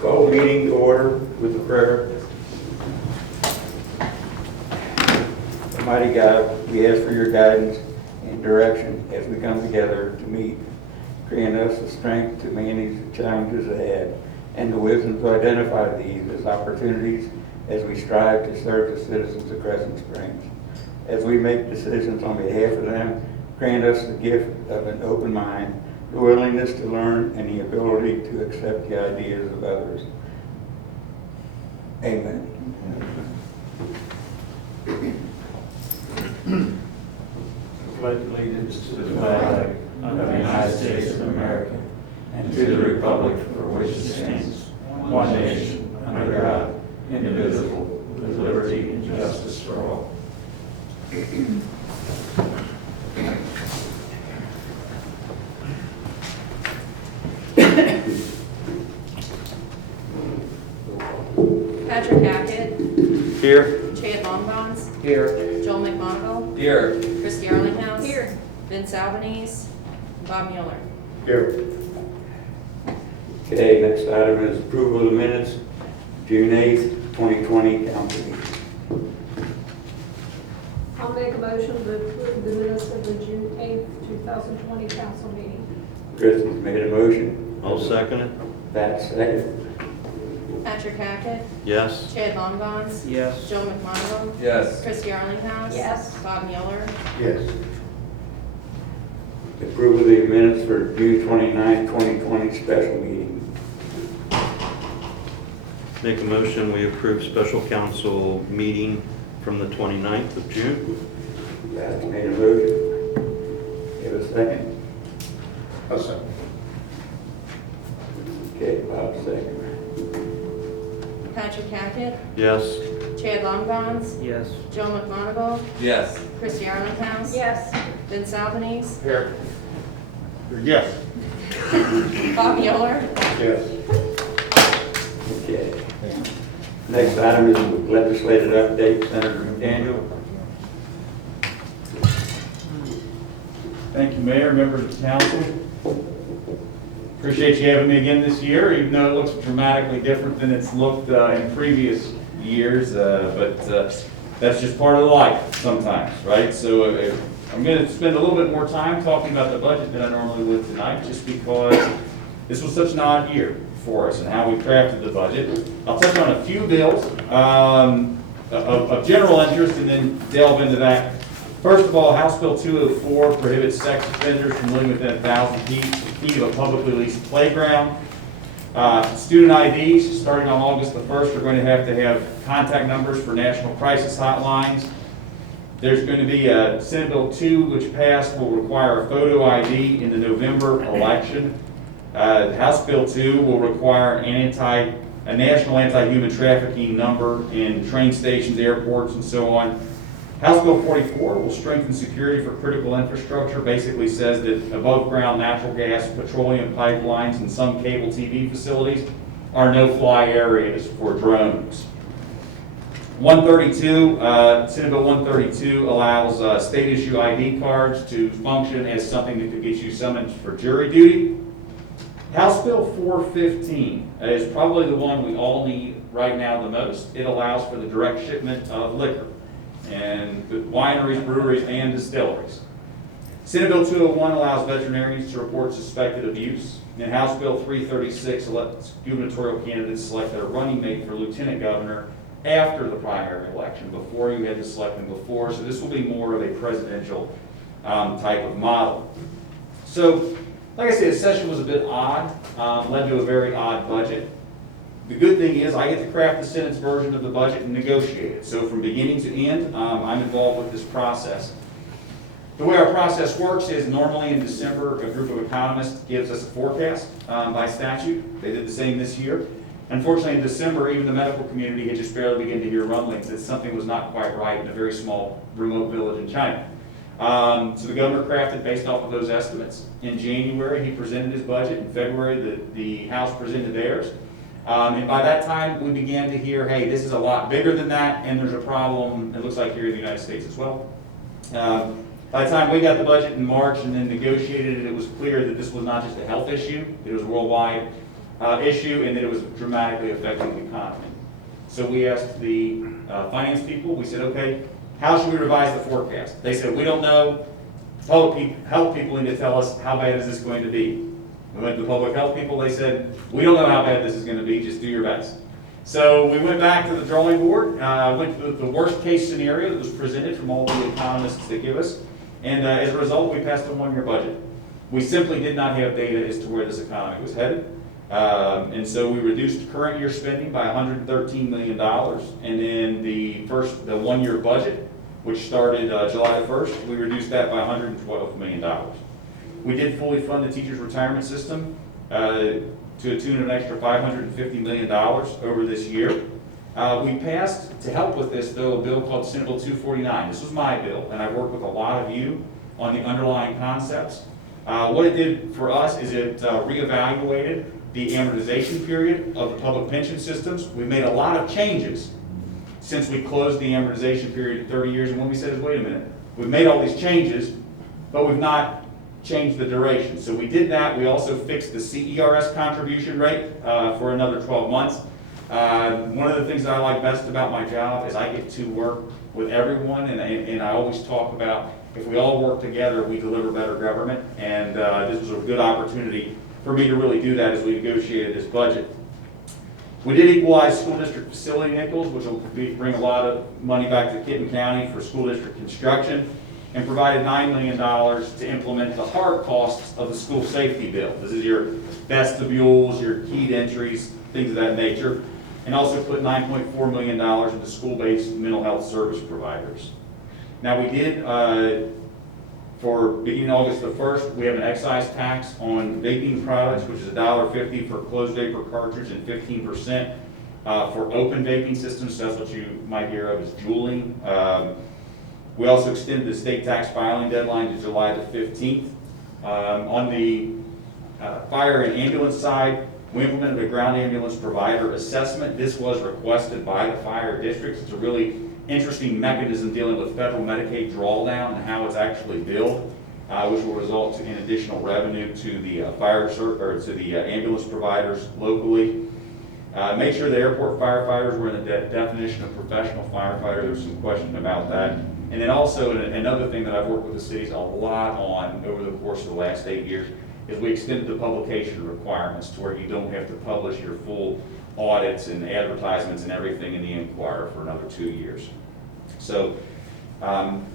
Call the meeting to order with a prayer. Almighty God, we ask for your guidance and direction as we come together to meet, granting us the strength to manage the challenges ahead and the wisdom to identify these as opportunities as we strive to serve the citizens of Crescent Springs. As we make decisions on behalf of them, grant us the gift of an open mind, the willingness to learn, and the ability to accept the ideas of others. Amen. Pledge allegiance to the flag of the United States of America and to the republic for which it stands, one nation, under God, indivisible, with liberty and justice for all. Patrick Hackett. Here. Chad Longbons. Here. Joel McMonagle. Here. Christy Arlinghouse. Here. Vince Albanese. Bob Mueller. Here. Okay, next item is approval of the minutes, June 8th, 2020 council meeting. I'll make a motion to approve the minutes of the June 8th, 2020 council meeting. Chris has made a motion. I'll second it. Pat second. Patrick Hackett. Yes. Chad Longbons. Yes. Joel McMonagle. Yes. Christy Arlinghouse. Yes. Bob Mueller. Yes. Approval of the minutes for June 29th, 2020 special meeting. Make a motion, we approve special council meeting from the 29th of June. Pat made a motion. Give a second. A second. Okay, Bob second. Patrick Hackett. Yes. Chad Longbons. Yes. Joel McMonagle. Yes. Christy Arlinghouse. Yes. Vince Albanese. Here. Yes. Bob Mueller. Yes. Okay. Next item is legislative update, Senator McDaniel. Thank you, Mayor, members of the council. Appreciate you having me again this year, even though it looks dramatically different than it's looked in previous years. But that's just part of the life sometimes, right? So I'm going to spend a little bit more time talking about the budget than I normally would tonight, just because this was such an odd year for us and how we crafted the budget. I'll touch on a few bills of general interest and then delve into that. First of all, House Bill 204 prohibits sex offenders from living within 1,000 feet of a publicly leased playground. Student IDs, starting on August the 1st, are going to have contact numbers for national crisis hotlines. There's going to be a Senate Bill 2, which passed, will require a photo ID in the November election. House Bill 2 will require a national anti-human trafficking number in train stations, airports, and so on. House Bill 44 will strengthen security for critical infrastructure, basically says that above-ground natural gas, petroleum pipelines, and some cable TV facilities are no-fly areas for drones. 132, Senate Bill 132 allows state-issue ID cards to function as something that could get you summoned for jury duty. House Bill 415 is probably the one we all need right now the most. It allows for the direct shipment of liquor and wineries, breweries, and distilleries. Senate Bill 201 allows veterinarians to report suspected abuse. And House Bill 336 lets gubernatorial candidates select their running mate for lieutenant governor after the primary election, before you had to select them before. So this will be more of a presidential type of model. So, like I said, the session was a bit odd, led to a very odd budget. The good thing is I get to craft the Senate's version of the budget and negotiate it. So from beginning to end, I'm involved with this process. The way our process works is normally in December, a group of economists gives us a forecast by statute. They did the same this year. Unfortunately, in December, even the medical community had just barely begun to hear rumblings that something was not quite right in a very small remote village in China. So the governor crafted based off of those estimates. In January, he presented his budget. In February, the House presented theirs. And by that time, we began to hear, hey, this is a lot bigger than that, and there's a problem, it looks like here in the United States as well. By the time we got the budget in March and then negotiated it, it was clear that this was not just a health issue, it was worldwide. issue and that it was dramatically affecting the economy. So we asked the finance people, we said, okay, how should we revise the forecast? They said, we don't know. Health people need to tell us how bad is this going to be. We went to the public health people, they said, we don't know how bad this is going to be, just do your best. So we went back to the drawing board, went to the worst case scenario that was presented from all the economists they give us, and as a result, we passed a one-year budget. We simply did not have data as to where this economy was headed, and so we reduced current year spending by $113 million, and then the one-year budget, which started July 1st, we reduced that by $112 million. We did fully fund the teachers' retirement system to a tune of an extra $550 million over this year. We passed, to help with this, though, a bill called Senate Bill 249. This was my bill, and I worked with a lot of you on the underlying concepts. What it did for us is it reevaluated the amortization period of the public pension systems. We made a lot of changes since we closed the amortization period at 30 years, and what we said is, wait a minute, we've made all these changes, but we've not changed the duration. So we did that. We also fixed the CERS contribution rate for another 12 months. One of the things that I like best about my job is I get to work with everyone, and I always talk about if we all work together, we deliver better government, and this was a good opportunity for me to really do that as we negotiated this budget. We did equalize school district facility nickels, which will bring a lot of money back to Kitten County for school district construction, and provided $9 million to implement the hard costs of the school safety bill. This is your vestibules, your keyed entries, things of that nature, and also put $9.4 million into school-based mental health service providers. Now we did, for beginning August the 1st, we have an excise tax on vaping products, which is $1.50 for closed vapor cartridge and 15% for open vaping systems. So that's what you might hear of as juuling. We also extended the state tax filing deadline to July the 15th. On the fire and ambulance side, we implemented a ground ambulance provider assessment. This was requested by the fire districts. It's a really interesting mechanism dealing with federal Medicaid drawdown and how it's actually billed, which will result in additional revenue to the ambulance providers locally. Make sure the airport firefighters were in the definition of professional firefighter. There was some question about that. And then also another thing that I've worked with the cities a lot on over the course of the last 8 years is we extended the publication requirements to where you don't have to publish your full audits and advertisements and everything in the Inquirer for another 2 years. So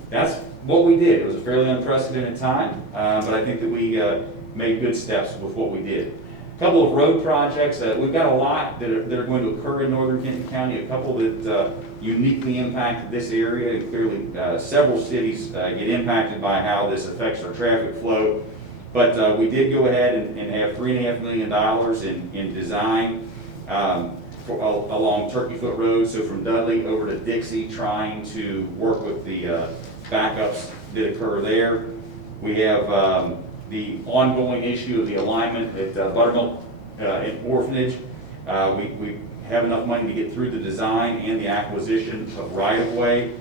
that's what we did. It was a fairly unprecedented time, but I think that we made good steps with what we did. A couple of road projects. We've got a lot that are going to occur in northern Kenton County, a couple that uniquely impacted this area. Clearly, several cities get impacted by how this affects our traffic flow. But we did go ahead and have $3.5 million in design along Turkey Foot Road, so from Dudley over to Dixie, trying to work with the backups that occur there. We have the ongoing issue of the alignment at Buttermilk Orphanage. We have enough money to get through the design and the acquisition of right-of-way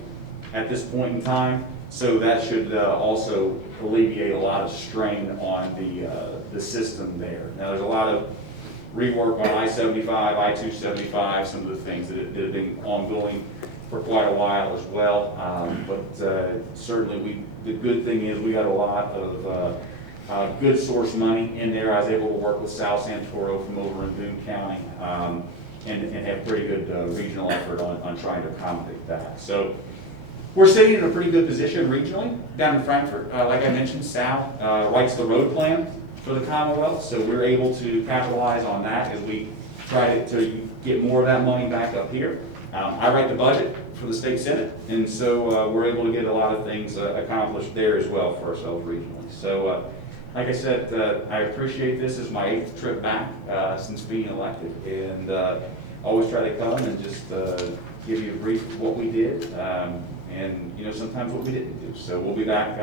at this point in time, so that should also alleviate a lot of strain on the system there. Now, there's a lot of rework on I-75, I-275, some of the things that have been ongoing for quite a while as well. But certainly the good thing is we got a lot of good source money in there. I was able to work with Sal Santoro from over in Boone County and have pretty good regional effort on trying to accommodate that. So we're sitting in a pretty good position regionally down in Frankfurt. Like I mentioned, Sal writes the road plan for the Commonwealth, so we're able to capitalize on that as we try to get more of that money back up here. I write the budget for the state senate, and so we're able to get a lot of things accomplished there as well for ourselves regionally. So like I said, I appreciate this. This is my 8th trip back since being elected, and always try to come and just give you a brief of what we did, and sometimes what we didn't do. So we'll be back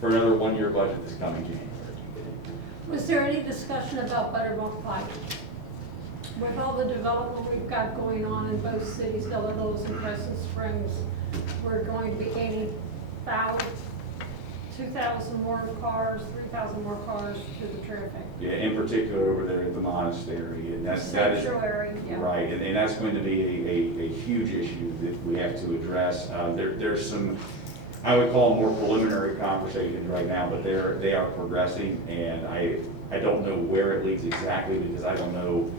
for another one-year budget this coming January. Was there any discussion about Buttermilk Pike? With all the development we've got going on in both cities, Delano Hills and Crescent Springs, we're going to be adding Fowler 2,000 more cars, 3,000 more cars to the traffic. Yeah, in particular over there at the monastery, and that is. Sanctuary, yeah. Right, and that's going to be a huge issue that we have to address. There's some, I would call them more preliminary conversations right now, but they are progressing, and I don't know where it leads exactly, because I don't know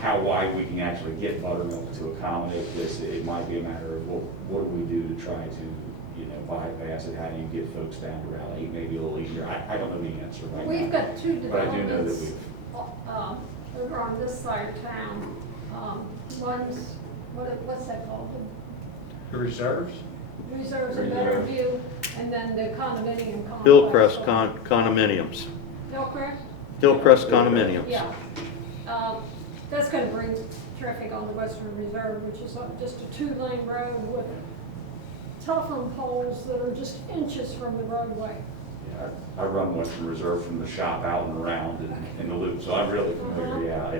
how wide we can actually get Buttermilk to accommodate this. It might be a matter of, what do we do to try to, bypass it? How do you get folks down to Route 8, maybe a little easier? I don't know the answer right now. We've got two But I do know that developments over on this side of town. One's, what's that called? The reserves? Reserves a better view, and then the condominium complex. Hillcrest condominiums. Hillcrest? Hillcrest condominiums. Yeah. That's gonna bring traffic on the Western Reserve, which is just a 2-lane road with telephone poles that are just inches from the roadway. Yeah, I run Western Reserve from the shop out and around in the loop, so I'm really familiar, yeah.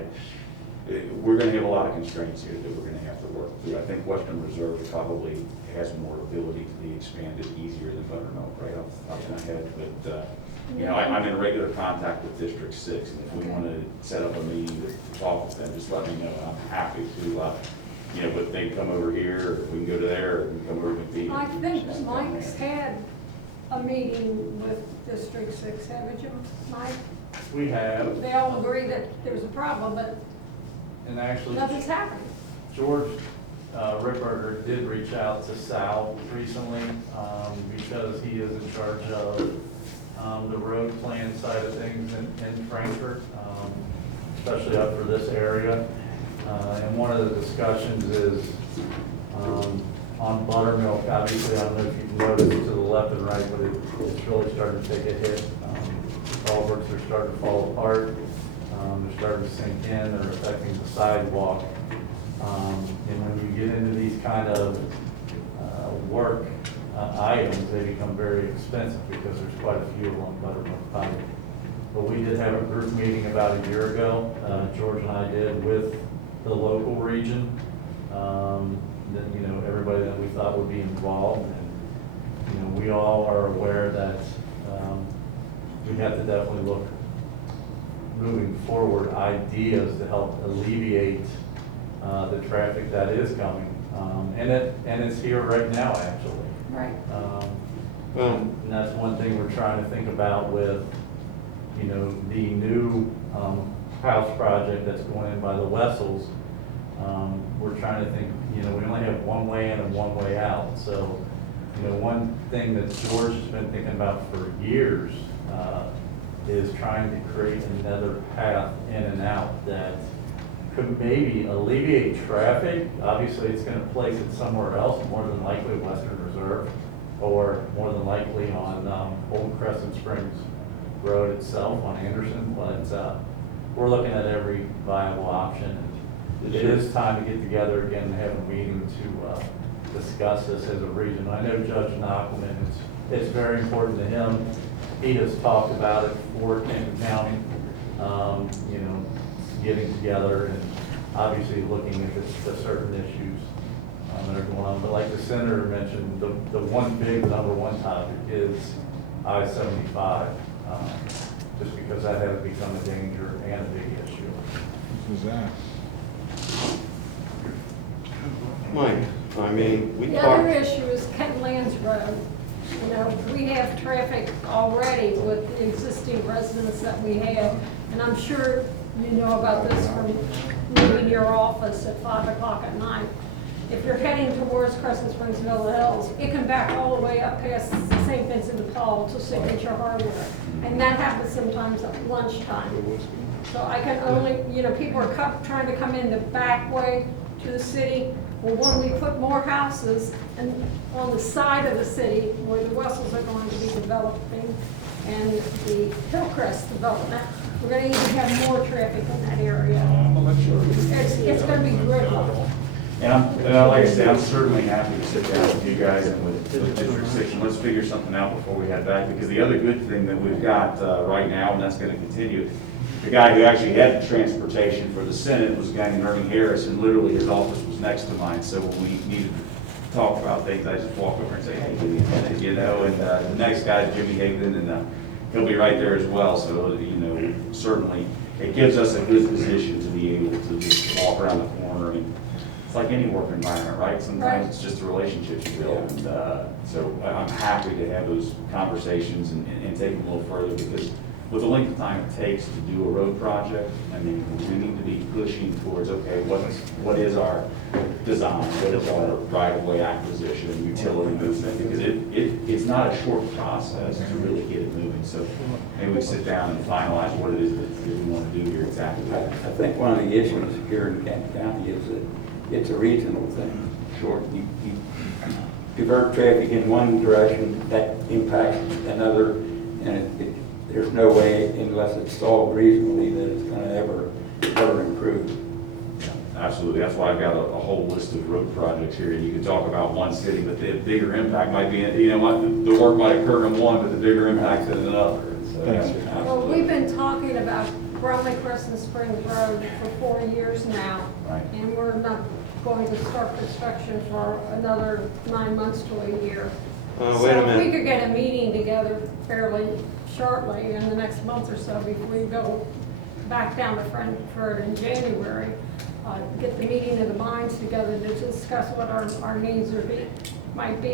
We're gonna have a lot of constraints here that we're gonna have to work through. I think Western Reserve probably has more ability to be expanded easier than Buttermilk, right off my head, but, I'm in regular contact with District 6, and if we wanna set up a meeting to talk with them, just let me know, and I'm happy to, but they can come over here, or we can go to there, or we can come over to McBean. I think Mike's had a meeting with District 6, haven't you, Mike? We have, They all agree that there's a problem, but and actually, nothing's happening. George Ripperger did reach out to Sal recently, because he is in charge of the road plan side of things in Frankfurt, especially up for this area. And one of the discussions is on Buttermilk. Obviously, I don't know if you've noticed to the left and right, but it's really starting to take a hit. Culverts are starting to fall apart. They're starting to sink in. They're affecting the sidewalk. And when you get into these kind of work items, they become very expensive because there's quite a few of them on Buttermilk Pike. But we did have a group meeting about a year ago, George and I did, with the local region, that, everybody that we thought would be involved. And, we all are aware that we have to definitely look, moving forward, ideas to help alleviate the traffic that is coming. And it's here right now, actually. Right. And that's one thing we're trying to think about with, the new house project that's going in by the Wessels. We're trying to think, we only have one way in and one way out. So, one thing that George has been thinking about for years is trying to create another path in and out that could maybe alleviate traffic. Obviously, it's going to place it somewhere else, more than likely Western Reserve, or more than likely on Old Crescent Springs Road itself on Anderson. But we're looking at every viable option. It is time to get together again and have a meeting to discuss this as a region. I know Judge Knockelman, it's very important to him. He has talked about it for Camden County, getting together and obviously looking at the certain issues that are going on. But like the senator mentioned, the one big number one topic is I-75, just because that has become a danger and a big issue. Who's that? Mike, we The other talked, issue is Ken Lands Road. We have traffic already with the existing residents that we have, and I'm sure you know about this from leaving your office at 5 o'clock at night. If you're heading towards Crescent Springs Villa Hills, it can back all the way up past St. Vincent de Paul to Signature Hardware. And that happens sometimes at lunchtime. So I can only, people are trying to come in the back way to the city. Well, when we put more houses and on the side of the city where the Wessels are going to be developing and the Hillcrest development, we're going to even have more traffic in that area. I'm not sure. It's going to be gridlock. And like I said, I'm certainly happy to sit down with you guys and with District 6, and let's figure something out before we head back, because the other good thing that we've got right now, and that's going to continue, the guy who actually had transportation for the Senate was a guy named Ernie Harris, and literally his office was next to mine, so when we needed talk about things, I just walk over and say, hey, give me a minute, you know, and the next guy's Jimmy Higdon, and he'll be right there as well, so, you know, certainly, it gives us a good position to be able to just walk around the corner, and it's like any work environment, right? Sometimes it's just the relationships you build, and so I'm happy to have those conversations and take them a little further, because with the length of time it takes to do a road project, I mean, we need to be pushing towards, okay, what is our design, what is our right-of-way acquisition and utility movement, because it's not a short process to really get it moving, so maybe we sit down and finalize what it is that we want to do here exactly. I think one of the issues here in Kent County is that it's a regional thing. Sure. You divert traffic in one direction, that impacts another, and there's no way, unless it's solved regionally, that it's gonna ever improve. Absolutely, that's why I've got a whole list of road projects here. You can talk about one city, but the bigger impact might be, you know what, the work might occur in one, but the bigger impact's in another. So, Well, we've been talking about Bromley Crescent Springs Road for 4 years now. Right. And we're not going to start construction for another 9 months to a year. Wait a So if we minute. could get a meeting together fairly shortly in the next month or so before we go back down to Frankfurt in January, get the meeting of the minds together to discuss what our needs might be,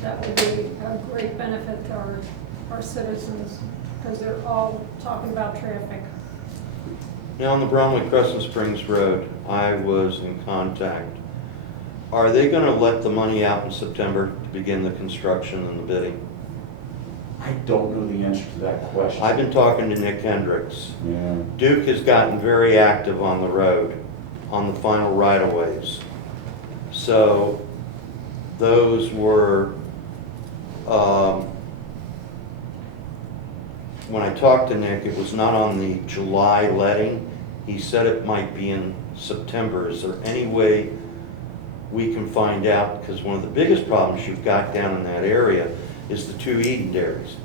that would be a great benefit to our citizens, because they're all talking about traffic. Now, on the Bromley Crescent Springs Road, I was in contact. Are they gonna let the money out in September to begin the construction and the bidding? I don't know the answer to that question. I've been talking to Nick Hendricks. Yeah. Duke has gotten very active on the road, on the final right-of-ways. So those were, when I talked to Nick, it was not on the July letting. He said it might be in September. Is there any way we can find out? Because one of the biggest problems you've got down in that area is the two Eden dairies.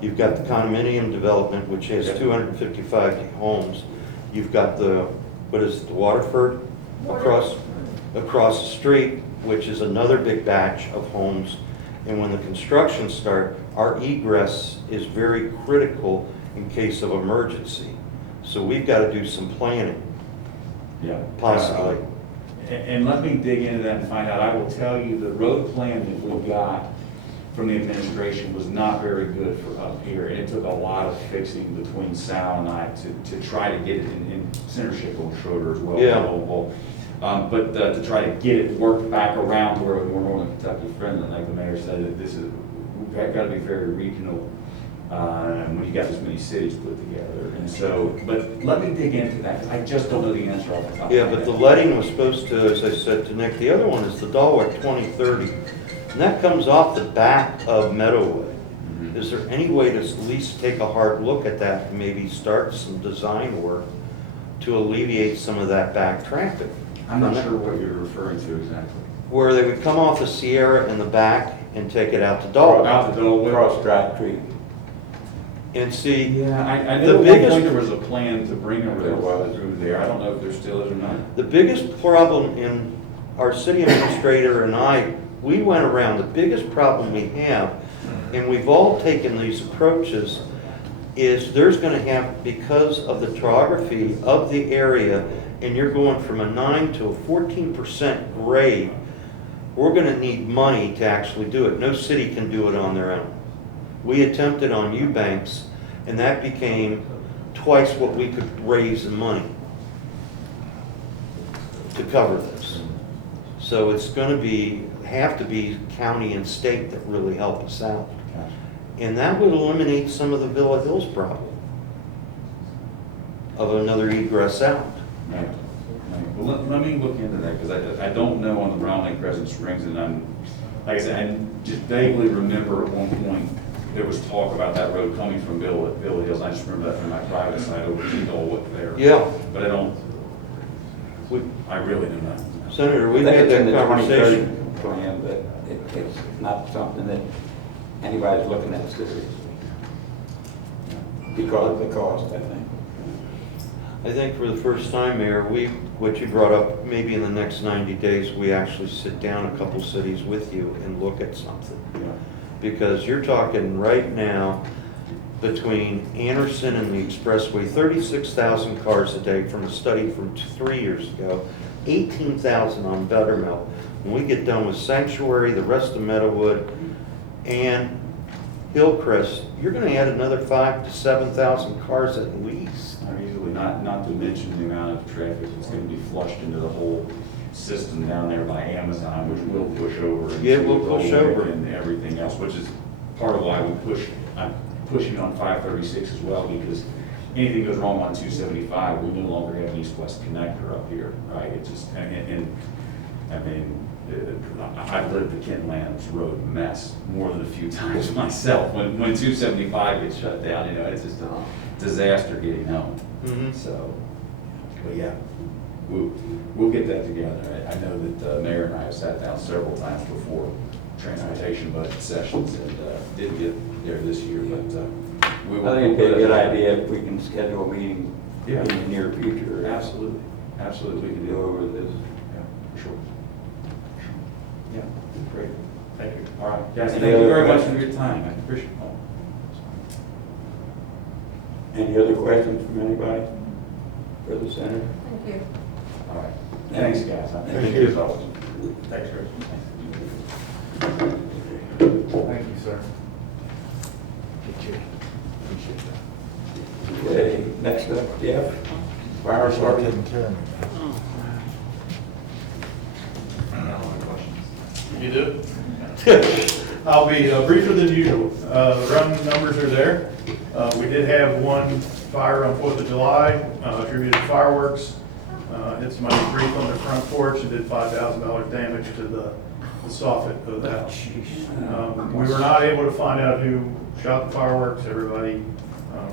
You've got the condominium development, which has 255 homes. You've got the, what is it, the Waterford across the street, which is another big batch of homes. And when the construction starts, our egress is very critical in case of emergency. So we've got to do some planning, Yeah. possibly. And let me dig into that and find out. I will tell you, the road plan that we got from the administration was not very good for up here. And it took a lot of fixing between Sal and I to try to get it in Centership and Schroeder as well. Yeah. But to try to get it worked back around where we're Northern Kentucky friendly, like the mayor said, that we've got to be very regional when you got this many cities put together. And so, but let me dig into that, 'cause I just don't know the answer off the top of my Yeah, head. but the letting was supposed to, as I said to Nick, the other one is the Dalwick 2030. And that comes off the back of Meadowwood. Mhm. Is there any way to at least take a hard look at that and maybe start some design work to alleviate some of that back traffic? I'm not sure what you're referring to exactly. Where they would come off the Sierra in the back and take it out to Dalwick. Out the Dole. Cross Dry Creek. And see, Yeah, I The know at one biggest- point there was a plan to bring a railroad through there. I don't know if there still is or not. the biggest problem in our city administrator and I, we went around, the biggest problem we have, and we've all taken these approaches, is there's gonna have, because of the topography of the area, and you're going from a 9 to a 14% grade, we're gonna need money to actually do it. No city can do it on their own. We attempted on Eubanks, and that became twice what we could raise in money to cover this. So it's gonna have to be county and state that really help us out. And that would eliminate some of the Villa Hills problem of another egress out. Right. Right. Well, let me look into that, because I don't know on the Brownlee Crescent Springs, and like I said, I just vaguely remember at one point, there was talk about that road coming from Villa Hills. I just remember that from my private side over to Dole there. Yeah, But I really do not. Senator, I we've think had it's in that the 2030 conversation. plan, but it's not something that anybody's looking at seriously. Because of the cost, I think. I think for the first time, Mayor, what you brought up, maybe in the next 90 days, we actually sit down a couple cities with you and look at something. Because you're talking right now, between Anderson and the Expressway, 36,000 cars a day from a study from 3 years ago, 18,000 on Buttermilk. When we get done with Sanctuary, the rest of Meadowood, and Hillcrest, you're gonna add another 5,000 to 7,000 cars at least. Easily, not to mention the amount of traffic that's gonna be flushed into the whole system down there by Amazon, which will push over. into Yeah, we'll push Rollwood over. And everything else, which is part of why I'm pushing on 536 as well, because anything goes wrong on 275, we no longer have an east-west connector up here, right? It just, and I mean, I've lived the Kent Lands Road mess more than a few times myself. When 275 gets shut down, you know, it's just a disaster getting home. So, but yeah, we'll get that together. I know that the mayor and I have sat down several times before transportation budget sessions and didn't get there this year, but we will. I think it'd be a good idea if we can schedule a meeting Yeah. in the near future. Absolutely, absolutely, we can Go do over it. this. Yeah, for sure. Yeah, great. Thank you. All right, guys, Any thank you other very much questions? for your time. I appreciate it. Any other questions from anybody for the center? Thank you. All right, thanks, guys. Thank you. As always. Thanks, Chris. Thank you, sir. Okay, next up, Jeff, fire sergeant. You do? I'll be briefer than usual. The run numbers are there. We did have one fire on 4th of July, attributed to fireworks. Hit somebody's wreath on their front porch and did $5,000 damage to the soffit of the house. We were not able to find out who shot the fireworks. Everybody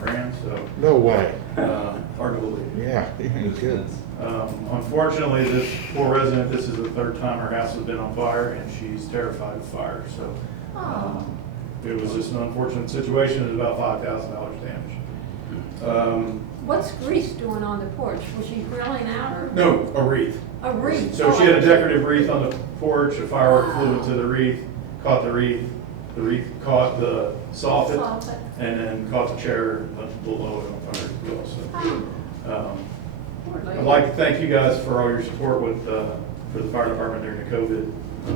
ran, so No way. hard to believe. Yeah, you could. Unfortunately, this poor resident, this is the third time her house has been on fire, and she's terrified of fire, so. It was just an unfortunate situation, it was about $5,000 damage. What's Grease doing on the porch? Was she grilling out or? No, a wreath. A wreath? So she had a decorative wreath on the porch, a firework flew into the wreath, caught the wreath caught the soffit, Soffit. and then caught the chair below it on fire as well, so. Poor lady. I'd like to thank you guys for all your support with, for the fire department during the COVID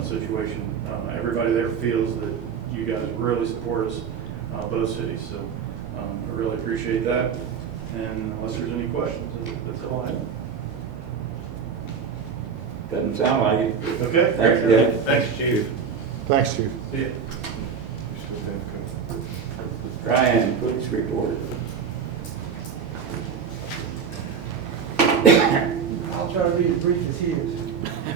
situation. Everybody there feels that you guys really support us, both cities, so I really appreciate that. And unless there's any questions, that's all I have. Doesn't sound like it. Okay? Thanks, Jeff. Thanks, Chief. Thanks, Chief. See ya. Ryan, police report. I'll try to be as brief as he is.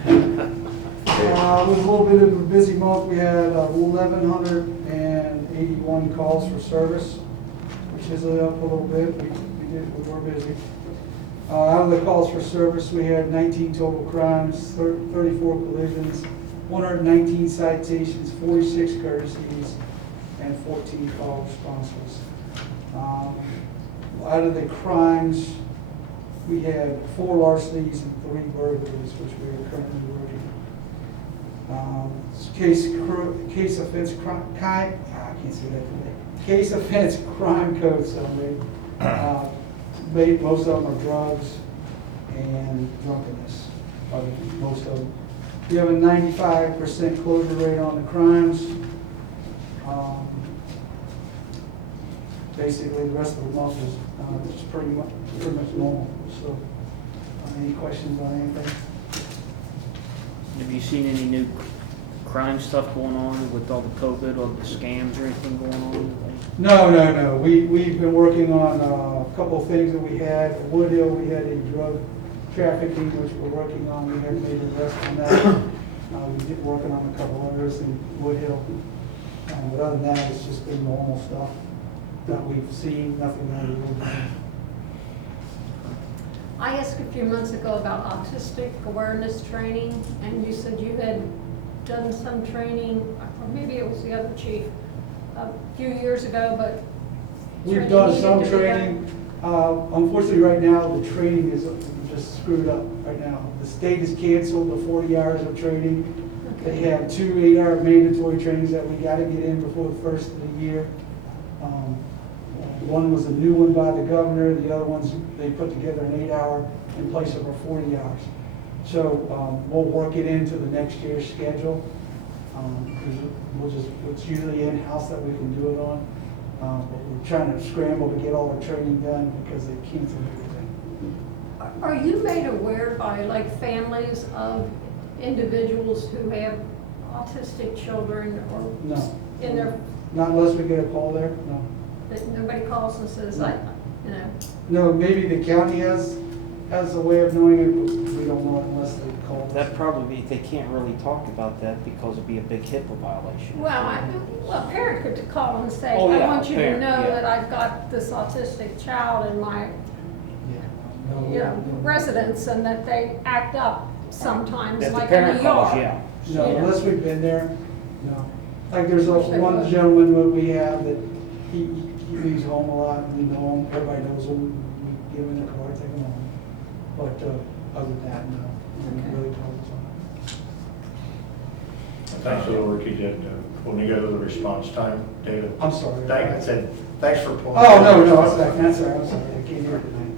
It was a little bit of a busy month. We had 1,181 calls for service, which is up a little bit. We were busy. Out of the calls for service, we had 19 total crimes, 34 collisions, 119 citations, 46 courtesies, and 14 call responses. Out of the crimes, we had 4 larcenies and 3 burglaries, which we are currently working. Case offense crime, I can't say that today. Case offense crime code summary. Most of them are drugs and drunkenness. Most of them. We have a 95% closure rate on the crimes. Basically, the rest of the month is pretty much normal. So, any questions on anything? Have you seen any new crime stuff going on with all the COVID or the scams or anything going on? No. We've been working on a couple of things that we had. At Wood Hill, we had a drug trafficking, which we're working on. We haven't made an arrest on that. We've been working on a couple others in Wood Hill. But other than that, it's just been normal stuff that we've seen, nothing that we will do. I asked a few months ago about autistic awareness training, and you said you had done some training, or maybe it was the other chief, a few years ago, but. We've training done needed some to be done. training. Unfortunately, right now, the training is just screwed up right now. The state has canceled the 40 hours of training. They have 2 8-hour mandatory trainings that we gotta get in before the first of the year. One was a new one by the governor, the other ones, they put together an 8-hour in place of our 40 hours. So we'll work it into the next year's schedule. It's usually in-house that we can do it on. But we're trying to scramble to get all the training done because they canceled everything. Are you made aware by like families of individuals who have autistic children or No. in their, Not unless we get a call there, no. that nobody calls and says, you know? No, maybe the county has a way of knowing it, but we don't know it unless they call us. That probably, they can't really talk about that because it'd be a big HIPAA violation. Well, a parent could call and say, Oh, I yeah, want you to parent, know yeah. that I've got this autistic child in my, Yeah. you know, residence, and that they act up sometimes, That the like in parent a calls, yard. yeah. No, Yeah. unless we've been there, no. Like there's Wish they one would. gentleman that we have that he leaves home a lot, and we know him, everybody knows him, we give him the car, take him home. But other than that, no, Okay. really calls us on Thanks for the work you did putting together the response time data. it. I'm sorry. I said, thanks for pulling. Oh, no, together no, response time. I'm sorry, I can't hear it tonight.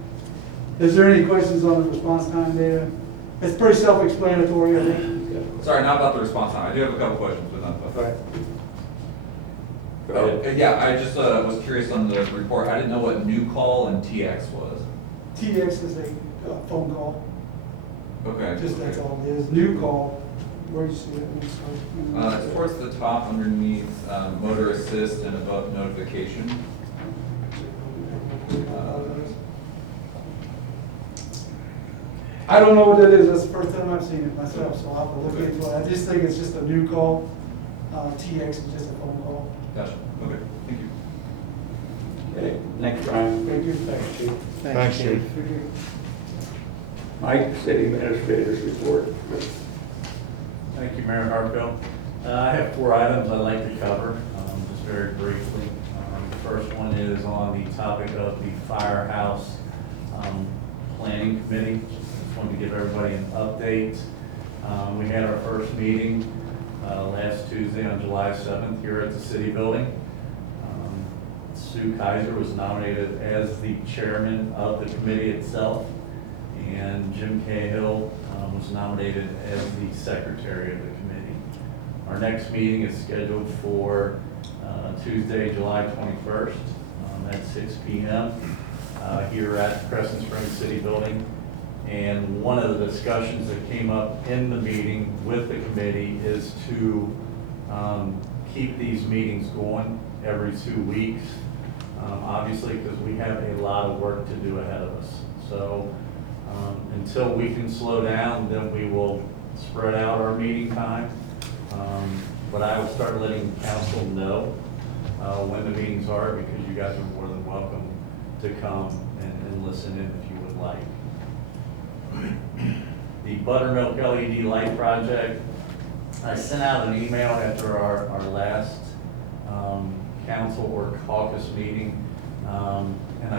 Is there any questions on the response time data? It's pretty self-explanatory, I think. Sorry, not about the response time. I do have a couple questions, but not about that. Go ahead. Yeah, I just was curious on the report. I didn't know what new call and TX was. TX is a phone call, Okay. just that's all it is. New call, where you see it? I'm sorry. It's towards the top underneath motor assist and above notification. I don't know what that is, that's the first time I've seen it myself, so I'll have to look into it. I just think it's just a new call. TX is just a phone call. Gotcha. Okay, thank you. Okay, next, Brian. Thank you. Thanks, Chief. Thanks, Chief. Thank you. Mike, City Administrator's report. Thank you, Mayor Hartfield. I have 4 items I'd like to cover, just very briefly. The first one is on the topic of the firehouse planning committee. Just wanted to give everybody an update. We had our first meeting last Tuesday on July 7th here at the city building. Sue Kaiser was nominated as the chairman of the committee itself, and Jim Cahill was nominated as the secretary of the committee. Our next meeting is scheduled for Tuesday, July 21st at 6 p.m. Here at Crescent Springs City Building. And one of the discussions that came up in the meeting with the committee is to keep these meetings going every 2 weeks. Obviously, because we have a lot of work to do ahead of us. So until we can slow down, then we will spread out our meeting time. But I will start letting council know when the meetings are, because you guys are more than welcome to come and listen in if you would like. The buttermilk LED light project, I sent out an email after our last council or caucus meeting. And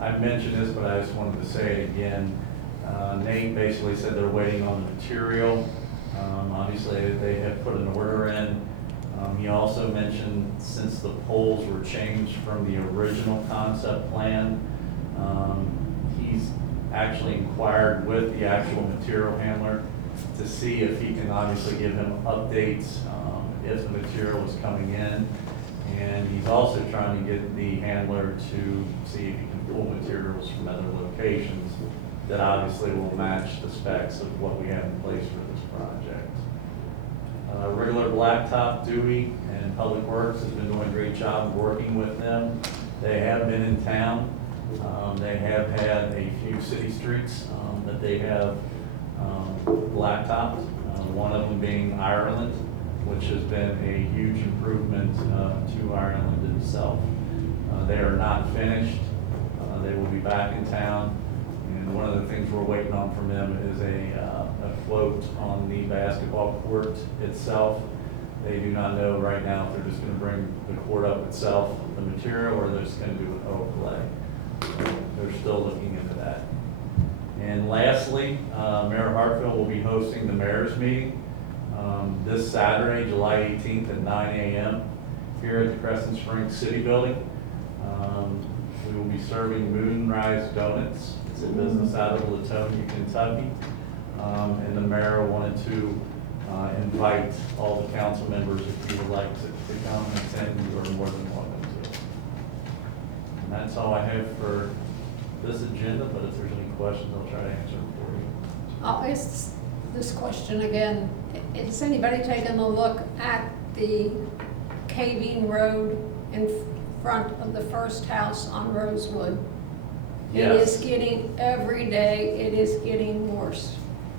I mentioned this, but I just wanted to say it again. Nate basically said they're waiting on the material. Obviously, they have put an order in. He also mentioned since the poles were changed from the original concept plan, he's actually inquired with the actual material handler to see if he can obviously give him updates if the material is coming in. And he's also trying to get the handler to see if he can pull materials from other locations that obviously will match the specs of what we have in place for this project. Regular Blacktop, Dewey, and Public Works has been doing a great job working with them. They have been in town. They have had a few city streets that they have blacktopped, one of them being Ireland, which has been a huge improvement to Ireland itself. They are not finished. They will be back in town. And one of the things we're waiting on from them is a quote on the basketball court itself. They do not know right now if they're just going to bring the court up itself, the material, or they're just going to do an overlay. So they're still looking into that. And lastly, Mayor Hartfield will be hosting the mayor's meeting this Saturday, July 18th at 9 a.m. here at the Crescent Springs City Building. We will be serving Moonrise Donuts. It's a business out of Latonia, Kentucky. And the mayor wanted to invite all the council members, if you would like to come and attend, you are more than welcome to. And that's all I have for this agenda, but if there's any questions, I'll try to answer them for you. I'll ask this question again. Has anybody taken a look at the caving road in front of the first house on Rosewood? It is Yes. getting, every day, it is getting worse.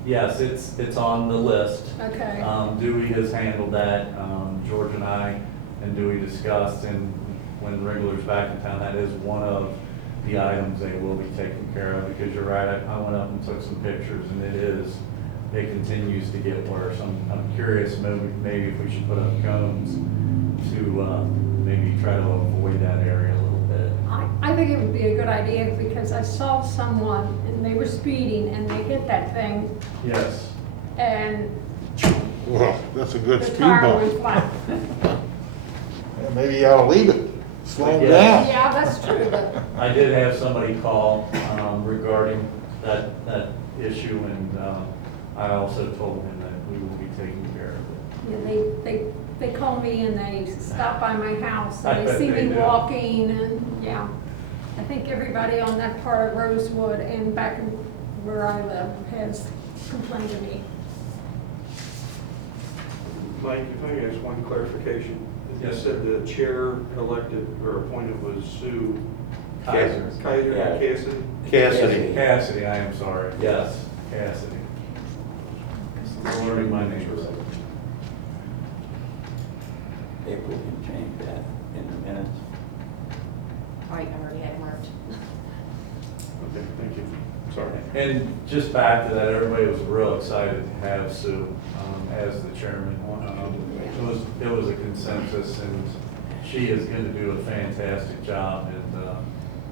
Yes, it's on the list. Okay. Dewey has handled that. George and I and Dewey discussed, and when the regular's back in town, that is one of the items they will be taking care of, because you're right, I went up and took some pictures, and it continues to get worse. I'm curious, maybe if we should put up cones to maybe try to avoid that area a little bit. I think it would be a good idea, because I saw someone and they were speeding and they hit that thing Yes. and Well, that's a good the speed tire went bump. flat. Yeah, maybe you ought to leave it. Slow them Yeah. down. Yeah, that's true, but I did have somebody call regarding that issue, and I also told him that we will be taking care of it. yeah, they call me and they stop by my house I and they bet see they me do. walking and, yeah. I think everybody on that part of Rosewood and back in where I live has complained to me. Mike, if I could ask one clarification. You Yes, said the chair elected or appointed was Sue Kaiser. Kaiser, Yeah. Cassidy? Cassidy. Cassidy, I am sorry. Yes, Cassidy. I'm learning my name. If we can change that in the minutes. Oh, I already had marked. Okay, thank you. Sorry. And just back to that, everybody was real excited to have Sue as the chairman. It was a consensus, and she is going to do a fantastic job. And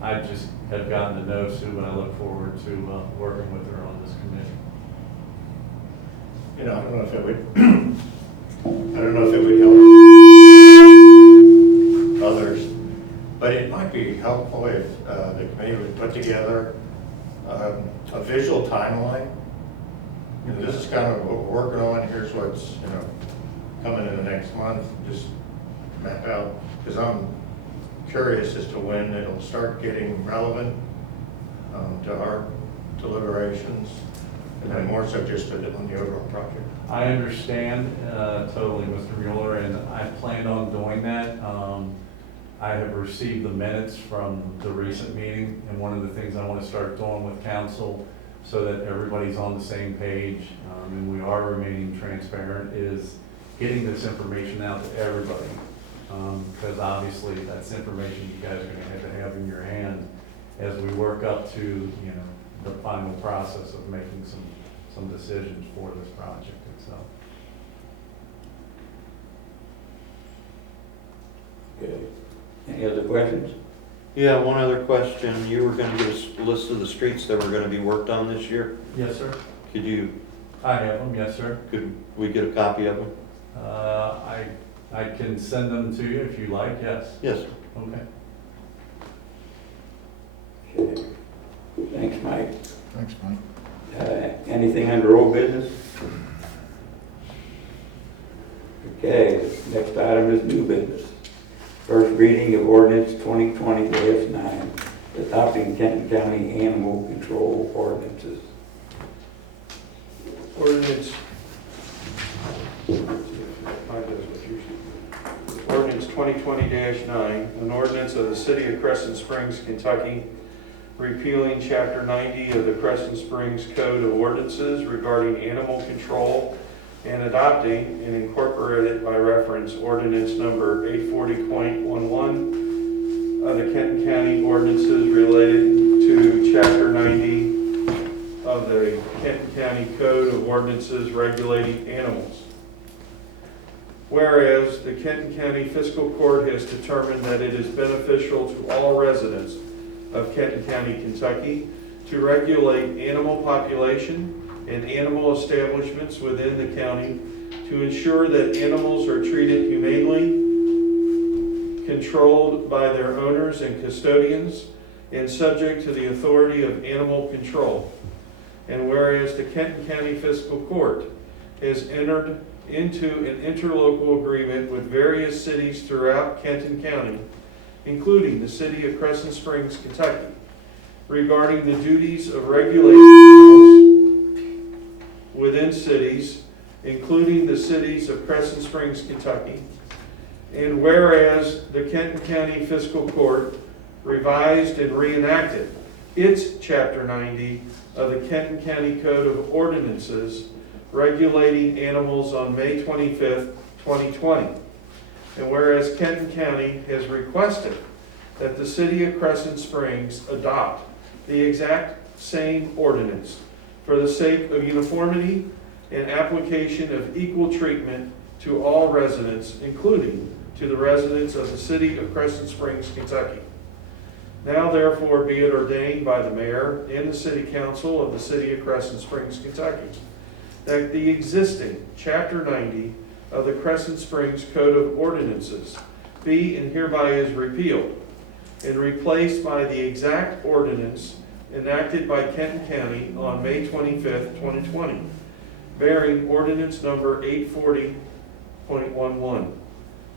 I just have gotten to know Sue, and I look forward to working with her on this committee. You know, I don't know if it would, I don't know if it would help others, but it might be helpful if the committee would put together a visual timeline. You know, this is kind of what we're working on, here's what's, you know, coming in the next month, just map out, because I'm curious as to when it'll start getting relevant to our deliberations, and then more so just on the overall project. I understand totally, Mr. Mueller, and I planned on doing that. I have received the minutes from the recent meeting, and one of the things I want to start doing with council so that everybody's on the same page, and we are remaining transparent, is getting this information out to everybody. Because obviously that's information you guys are going to have in your hand as we work up to, you know, the final process of making some decisions for this project itself. Okay. Any other questions? Yeah, one other question. You were gonna give us a list of the streets that were gonna be worked on this year. Yes, sir. Could I have them, yes, sir. we get a copy of them? I can send them to you if you like, yes. Yes. Okay. Okay. Thanks, Mike. Thanks, Mike. Anything under old business? Okay, next item is new business. First reading of ordinance 2020-9, adopting Kenton County animal control ordinances. Ordinance 2020-9, an ordinance of the City of Crescent Springs, Kentucky, repealing Chapter 90 of the Crescent Springs Code of Ordinances regarding animal control and adopting and incorporated by reference ordinance number 840.11 of the Kenton County ordinances related to Chapter 90 of the Kenton County Code of Ordinances regulating animals. Whereas the Kenton County Fiscal Court has determined that it is beneficial to all residents of Kenton County, Kentucky, to regulate animal population and animal establishments within the county to ensure that animals are treated humanely, controlled by their owners and custodians, and subject to the authority of animal control. And whereas the Kenton County Fiscal Court has entered into an interlocal agreement with various cities throughout Kenton County, including the city of Crescent Springs, Kentucky, regarding the duties of regulating animals within cities, including the cities of Crescent Springs, Kentucky. And whereas the Kenton County Fiscal Court revised and reenacted its Chapter 90 of the Kenton County Code of Ordinances regulating animals on May 25th, 2020. And whereas Kenton County has requested that the city of Crescent Springs adopt the exact same ordinance for the sake of uniformity and application of equal treatment to all residents, including to the residents of the city of Crescent Springs, Kentucky. Now therefore be it ordained by the mayor and the city council of the city of Crescent Springs, Kentucky, that the existing Chapter 90 of the Crescent Springs Code of Ordinances be and hereby is repealed and replaced by the exact ordinance enacted by Kenton County on May 25th, 2020, bearing ordinance number 840.11.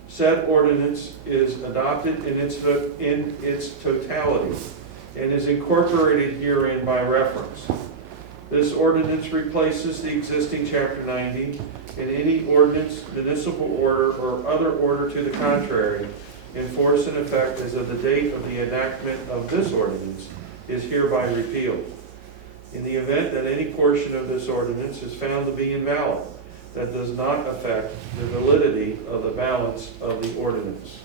Said ordinance is adopted in its totality and is incorporated herein by reference. This ordinance replaces the existing Chapter 90 and any ordinance, municipal order, or other order to the contrary, in force and effect as of the date of the enactment of this ordinance, is hereby repealed. In the event that any portion of this ordinance is found to be invalid, that does not affect the validity of the balance of the ordinance.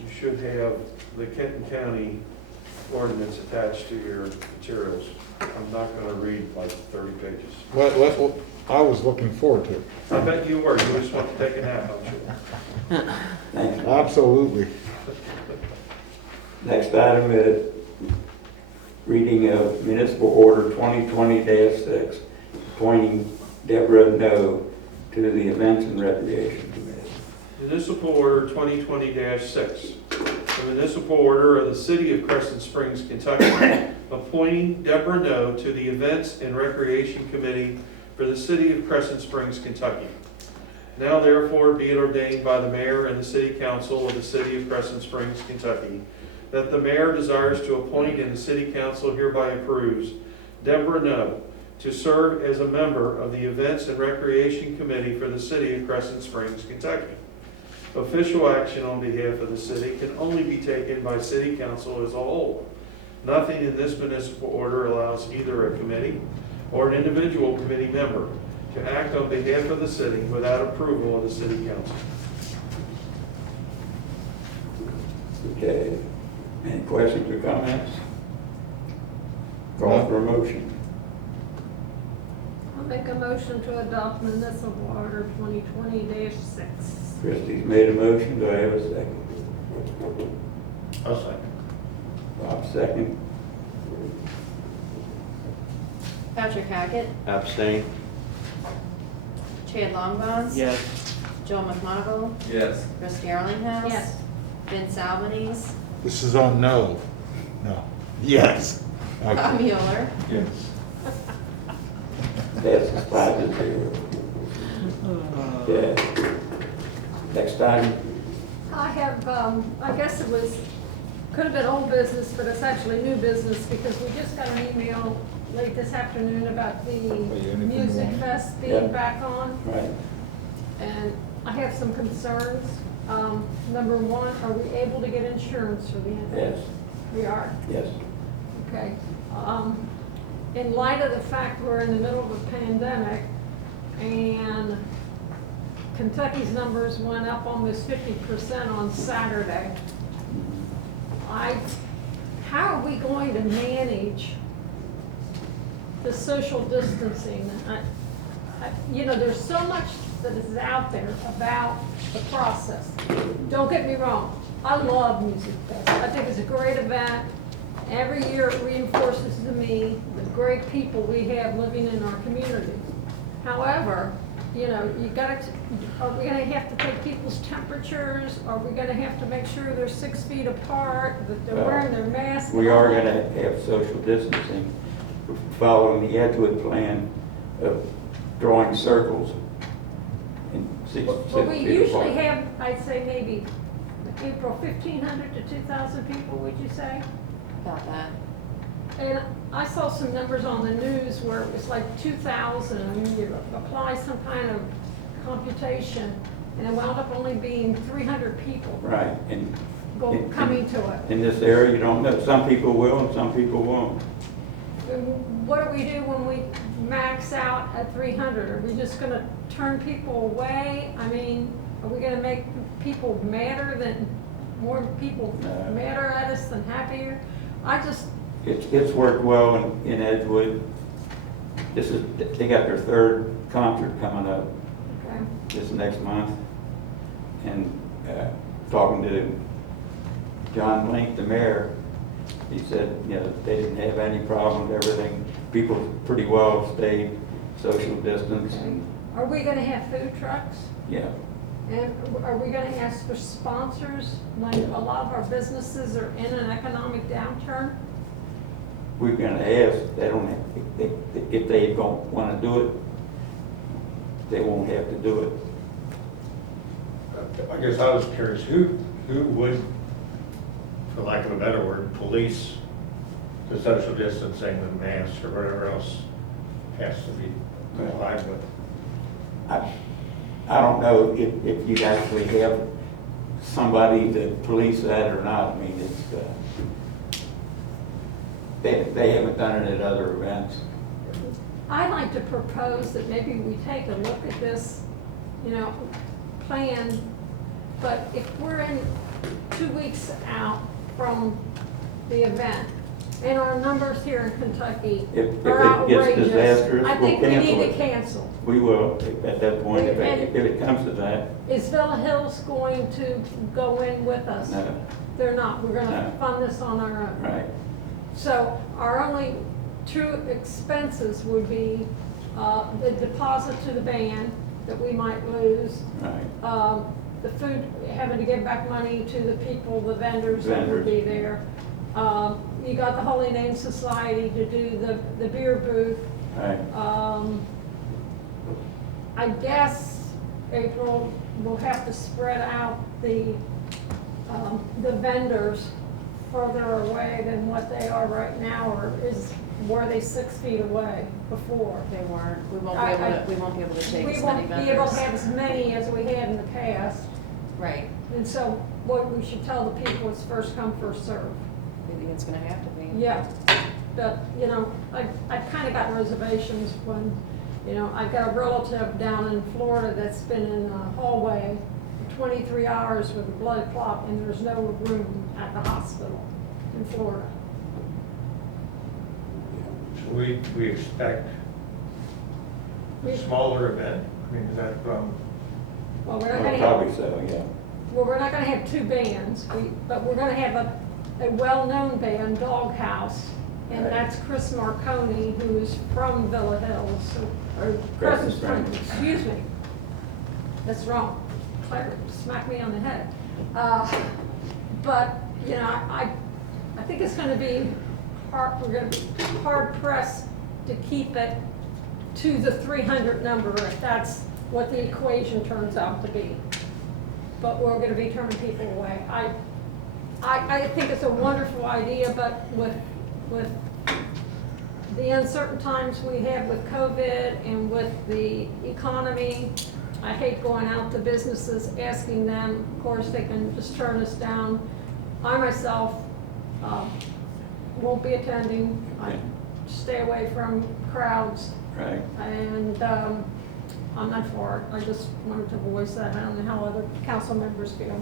You should have the Kenton County ordinance attached to your materials. I'm not going to read like 30 pages. What I was looking forward to it. I bet you were. You just want to take a nap, I'm sure. Thank you. Absolutely. Next item is reading of Municipal Order 2020-6, appointing Deborah No to the Events and Recreation Committee. Municipal Order 2020-6. The municipal order of the city of Crescent Springs, Kentucky, appointing Deborah No to the Events and Recreation Committee for the city of Crescent Springs, Kentucky. Now therefore be it ordained by the mayor and the city council of the city of Crescent Springs, Kentucky, that the mayor desires to appoint and the city council hereby approves Deborah No to serve as a member of the Events and Recreation Committee for the city of Crescent Springs, Kentucky. Official action on behalf of the city can only be taken by city council as a whole. Nothing in this municipal order allows either a committee or an individual committee member to act on behalf of the city without approval of the city council. Okay. Any questions or comments? Call for a motion. I'll make a motion to adopt municipal order 2020-6. Christie's made a motion. Do I have a second? I'll second. Bob second. Patrick Hackett, Abstain? Chad Longbons. Yes. Joel McMonagle, Yes. Christie Arlinghouse. Yes. Vince Albanese, This is on no. No. Yes. Bob Okay. Mueller, Yes. Passes 5-0. Okay. Next item. I have, I guess it was, could have been old business, but it's actually new business because we just got an email late this afternoon about the anything Music wrong? Fest Yeah. being back on. Right. And I have some concerns. Number one, are we able to get insurance for the event? Yes. We are, Yes. okay. In light of the fact we're in the middle of a pandemic and Kentucky's numbers went up almost 50% on Saturday, how are we going to manage the social distancing? There's so much that is out there about the process. Don't get me wrong, I love Music Fest. I think it's a great event. every year it reinforces to me the great people we have living in our community. However, you know, are we gonna have to take people's temperatures? Are we gonna have to make sure they're 6 feet apart, that they're wearing their masks? We are gonna have social distancing, following the Edgewood plan of drawing circles in six Well, we feet usually apart. have, I'd say maybe, April, 1,500 to 2,000 people, would you say? About that. And I saw some numbers on the news where it was like 2,000, and you apply some kind of computation, and it wound up only being 300 people Right, and coming to it. in this area, you don't know, some people will and some people won't. And what do we do when we max out at 300? Are we just gonna turn people away? I mean, are we gonna make people more people No. madder at us than happier? It's worked well in Edgewood. They got their third concert coming up Okay. this next month. And talking to John Link, the mayor, he said, you know, they didn't have any problem with everything. People pretty well stayed social distance and, Are we gonna have food trucks? yeah. And are we gonna ask for sponsors when a lot of our businesses are in an economic downturn? We're gonna ask, they don't have, if they don't wanna do it, they won't have to do it. I guess I was curious, who would, for lack of a better word, police the social distancing, the masks, or whatever else has to be complied with? I don't know if you actually have somebody to police that or not. I mean, they haven't done it at other events. I'd like to propose that maybe we take a look at this, you know, plan, but if we're in 2 weeks out from the event, and our numbers here in Kentucky If are it gets outrageous, disastrous, I think we'll we cancel need to it. cancel. We will, at that point, if And- it comes to that. Is Villa Hills going to go in with us? No. They're not. We're gonna No. fund this on our own. Right. So our only true expenses would be the deposit to the band that we might lose, Right. the food, having to give back money to the people, the vendors that would be there. You got the Holy Name Society to do the beer booth. Right. I guess, April, we'll have to spread out the vendors further away than what they are right now, or were they 6 feet away before? They weren't. We won't be able to take We as many won't be able vendors. to have as many as we had in the past, Right. and so what we should tell the people is first come, first serve. Maybe it's gonna have to be. Yeah, but, you know, I've kind of got reservations when, you know, I've got a relative down in Florida that's been in a hallway for 23 hours with a blood clot, and there's no room at the hospital in Florida. So we expect a smaller event? I mean, is that, Well, we're not Well, gonna probably have, so, yeah. well, we're not gonna have two bands, but we're gonna have a well-known band, Doghouse, and Right. that's Chris Marconi, who's from Villa Hills, or Crescent Crescent Springs, Springs. excuse me. That's wrong. Claire smacked me on the head. But, you know, I think it's gonna be we're gonna be hard pressed to keep it to the 300 number, if that's what the equation turns out to be. But we're gonna be turning people away. I think it's a wonderful idea, but with the uncertain times we have with COVID and with the economy, I hate going out to businesses, asking them, of course, they can just turn us down. I myself won't be attending. I stay away from crowds, Right. and I'm not for it. I just wanted to voice that. I don't know how other council members feel.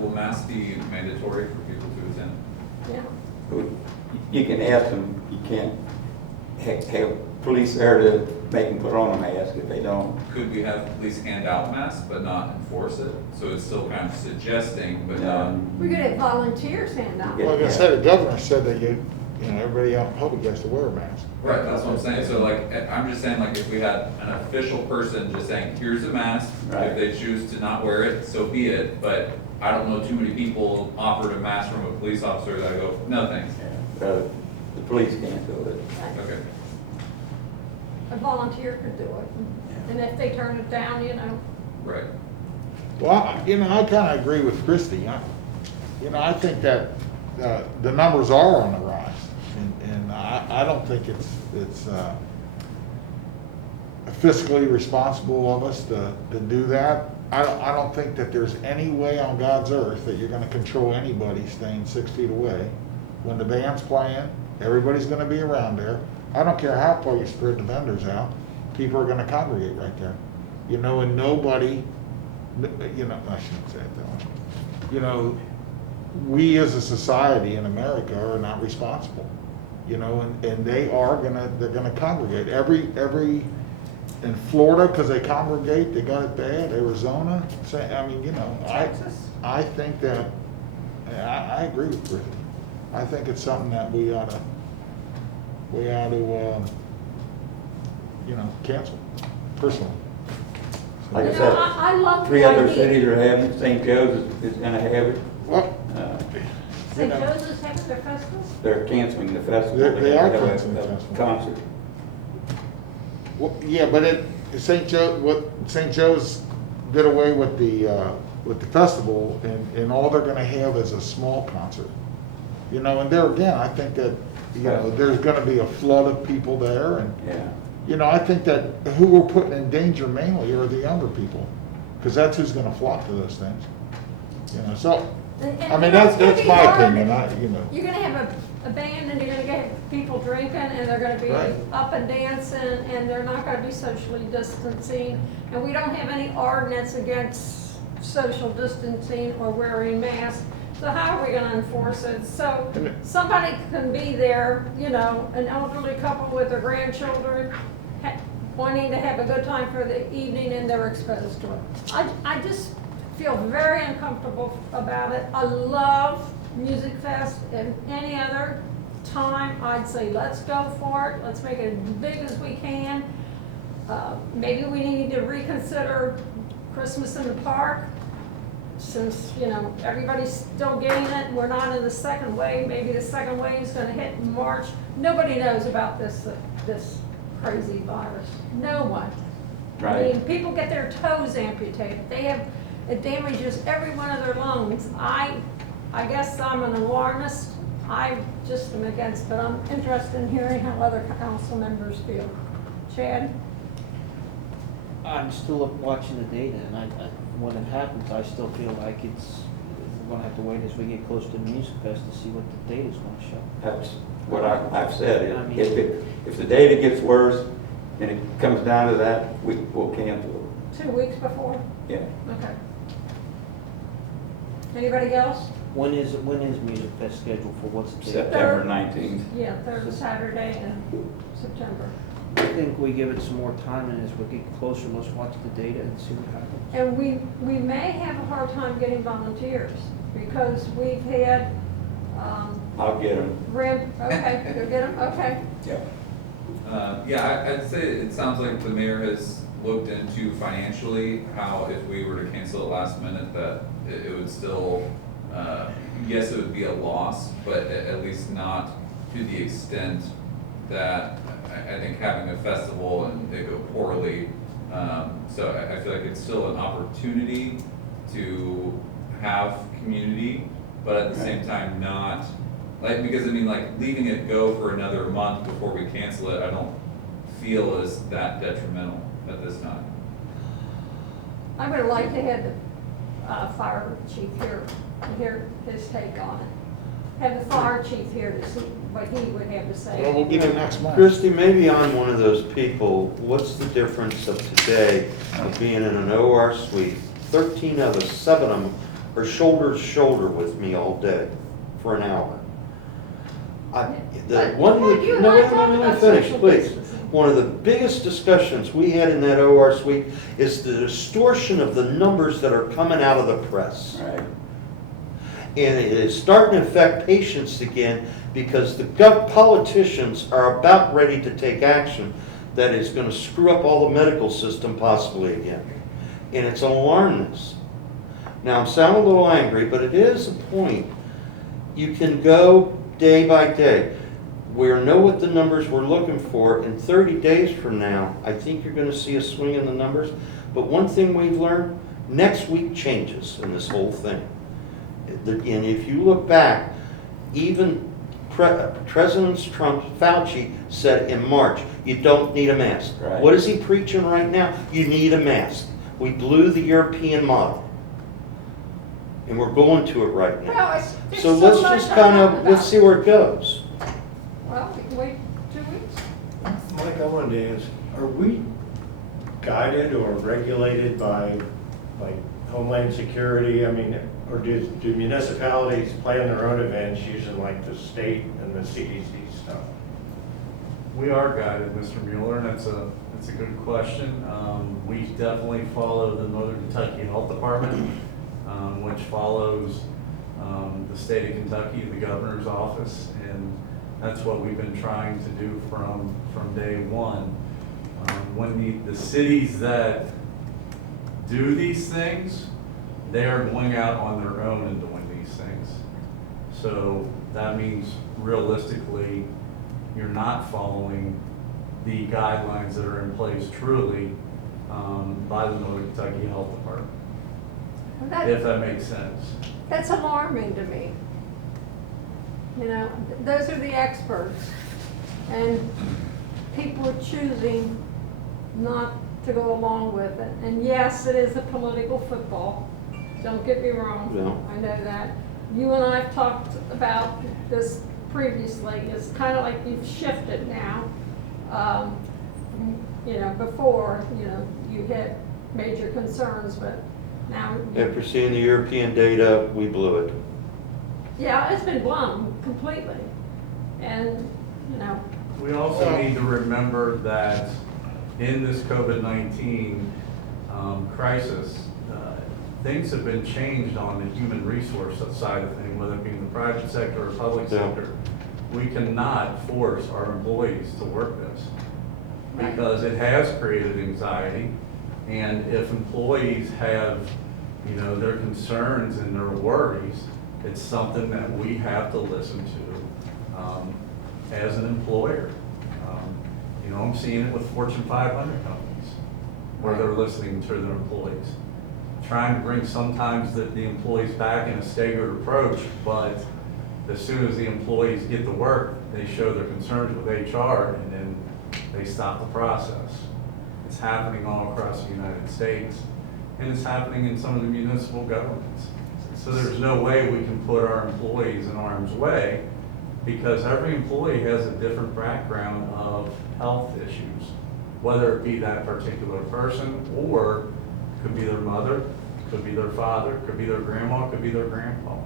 Will masks be mandatory for people to attend? Yeah. You can ask them, you can't have police there to make them put on a mask if they don't. Could we have police hand out masks but not enforce it? So it's still kind of suggesting, but not. We're gonna have volunteers hand out. Yeah. Like I said, the governor said that everybody out in public has to wear a mask. Right, that's what I'm saying, so like, I'm just saying, like, if we had an official person just saying, here's a mask, Right. if they choose to not wear it, so be it, but I don't know too many people offered a mask from a police officer that I go, no thanks. The police can't do it. Okay. A volunteer could do it, and if they turn it down, Right. Well, I kind of agree with Christie. I think that the numbers are on the rise, and I don't think it's fiscally responsible of us to do that. I don't think that there's any way on God's earth that you're gonna control anybody staying 6 feet away. When the band's playing, everybody's gonna be around there. I don't care how far you spread the vendors out, people are gonna congregate right there. And nobody, I shouldn't say it that way. We as a society in America are not responsible, and they're gonna congregate. Every in Florida, because they congregate, they got it bad. Arizona, Texas. I think that, I agree with Ricky. I think it's something that we ought to cancel, personally. Like I I said, love the 3 other idea. cities are having it, St. Joe's is gonna have it. Well, St. Joseph's having their festivals? They're canceling the festival. They are have a- canceling the a festival. Concert. well, yeah, but St. Joe's did away with the festival, and all they're gonna have is a small concert. And there again, I think that, there's gonna be a flood of people there, and Yeah. I think that who we're putting in danger mainly are the younger people, because that's who's gonna flock to those things. So, that's my opinion, You're gonna have a band, and you're gonna get people drinking, and they're gonna be Right. up and dancing, and they're not gonna be socially distancing. And we don't have any ordinance against social distancing or wearing masks. So how are we gonna enforce it? So somebody can be there, an elderly couple with their grandchildren, wanting to have a good time for the evening, and they're exposed to it. I just feel very uncomfortable about it. I love Music Fest, and any other time, I'd say, let's go for it. Let's make it as big as we can. Maybe we need to reconsider Christmas in the Park. Since, everybody's still getting it, we're not in the second wave, maybe the second wave is gonna hit in March. Nobody knows about this crazy virus, no one. Right. People get their toes amputated, it damages every one of their lungs. I guess I'm an alarmist, I just am against, but I'm interested in hearing how other council members feel. Chad? I'm still watching the data, and when it happens, I still feel like we're gonna have to wait as we get closer to Music Fest to see what the data's gonna show. That's what I've said. I mean- If the data gets worse and it comes down to that, we'll cancel it. 2 weeks before? Yeah. Okay. Anybody else? When is Music Fest scheduled for, what's the date? September 19th. Yeah, third Saturday in September. I think we give it some more time, and as we get closer, let's watch the data and see what happens. And we may have a hard time getting volunteers, because we've had, I'll get them. okay, you'll get them, okay. Yeah. Yeah, I'd say it sounds like the mayor has looked into financially how if we were to cancel it last minute, that it would still, yes, it would be a loss, but at least not to the extent that I think having a festival and it go poorly. So I feel like it's still an opportunity to have community, but at the same time not, because leaving it go for another month before we cancel it, I don't feel is that detrimental at this time. I would like to have the fire chief here to hear his take on it. Have the fire chief here to see what he would have to say. Well, we'll get it next month. Christie, maybe I'm one of those people, what's the difference of today of being in an OR suite? 13 of us, 7 of them are shoulder to shoulder with me all day for an hour. But you and I talked about social distancing. one of the biggest discussions we had in that OR suite is the distortion of the numbers that are coming out of the press. Right. And it is starting to affect patients again because the politicians are about ready to take action that is going to screw up all the medical system possibly again. And it's alarming us. Now, I'm sounding a little angry, but it is a point. You can go day by day. We know what the numbers we're looking for. In 30 days from now, I think you're going to see a swing in the numbers. But one thing we've learned, next week changes in this whole thing. And if you look back, even President Trump, Fauci said in March, you don't need a mask. Right. What is he preaching right now? You need a mask. We blew the European model. And we're going to it right now. Well, it's So so let's much just to kind talk of, let's about. see where it goes. Well, we can wait 2 weeks. Mike, I wanted to ask, are we guided or regulated by, like, Homeland Security? I mean, or do municipalities plan their own events using like the state and the CDC stuff? We are guided, Mr. Mueller, and that's a good question. We definitely follow the Northern Kentucky Health Department, which follows the state of Kentucky, the governor's office, and that's what we've been trying to do from day one. When the cities that do these things, they are going out on their own and doing these things. So that means realistically, you're not following the guidelines that are in place truly by the Northern Kentucky Health Department, if that makes sense. That's alarming to me. You know, those are the experts, and people are choosing not to go along with it. And yes, it is a political football. Don't get me wrong. No. I know that. You and I have talked about this previously. It's kind of like you've shifted now. You know, before, you know, you had major concerns, but now. After seeing the European data, we blew it. Yeah, it's been blown completely. And, you know, We also need to remember that in this COVID-19 crisis, things have been changed on the human resource side of things, whether it be in the private sector or public Yeah. sector. We cannot force our employees to work this because it has created anxiety. And if employees have, you know, their concerns and their worries, it's something that we have to listen to as an employer. You know, I'm seeing it with Fortune 500 companies where they're listening to their employees, trying to bring sometimes the employees back in a staggered approach, but as soon as the employees get to work, they show their concerns with HR and then they stop the process. It's happening all across the United States, and it's happening in some of the municipal governments. So there's no way we can put our employees in harm's way because every employee has a different background of health issues, whether it be that particular person or could be their mother, could be their father, could be their grandma, could be their grandpa.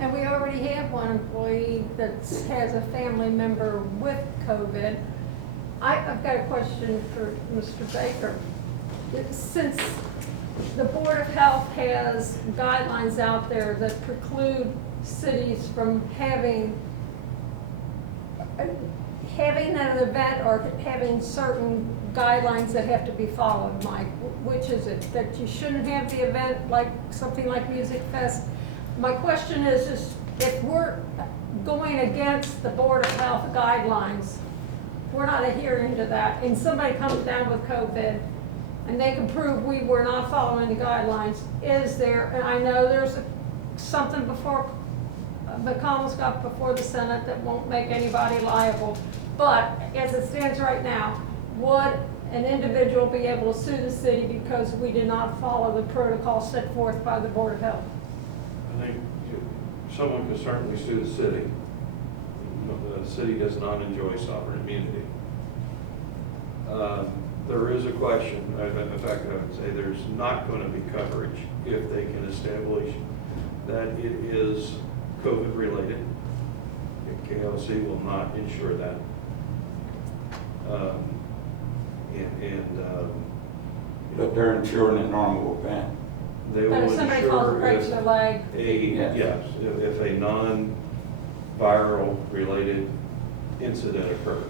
and we already have one employee that has a family member with COVID. I've got a question for Mr. Baker. Since the Board of Health has guidelines out there that preclude cities from having an event or having certain guidelines that have to be followed, Mike, which is it? That you shouldn't have the event like something like Music Fest? My question is if we're going against the Board of Health guidelines, we're not adhering to that, and somebody comes down with COVID, and they can prove we were not following the guidelines, is there, and I know there's something before, McConnell's got before the Senate that won't make anybody liable, but as it stands right now, would an individual be able to sue the city because we did not follow the protocol set forth by the Board of Health? I think someone could certainly sue the city. The city does not enjoy sovereign immunity. There is a question, in fact, I would say there's not going to be coverage if they can establish that it is COVID related. KLC will not insure that. But they're insuring a normal event. They But will if somebody falls and insure breaks their leg, yes, if a non-viral related incident occurs.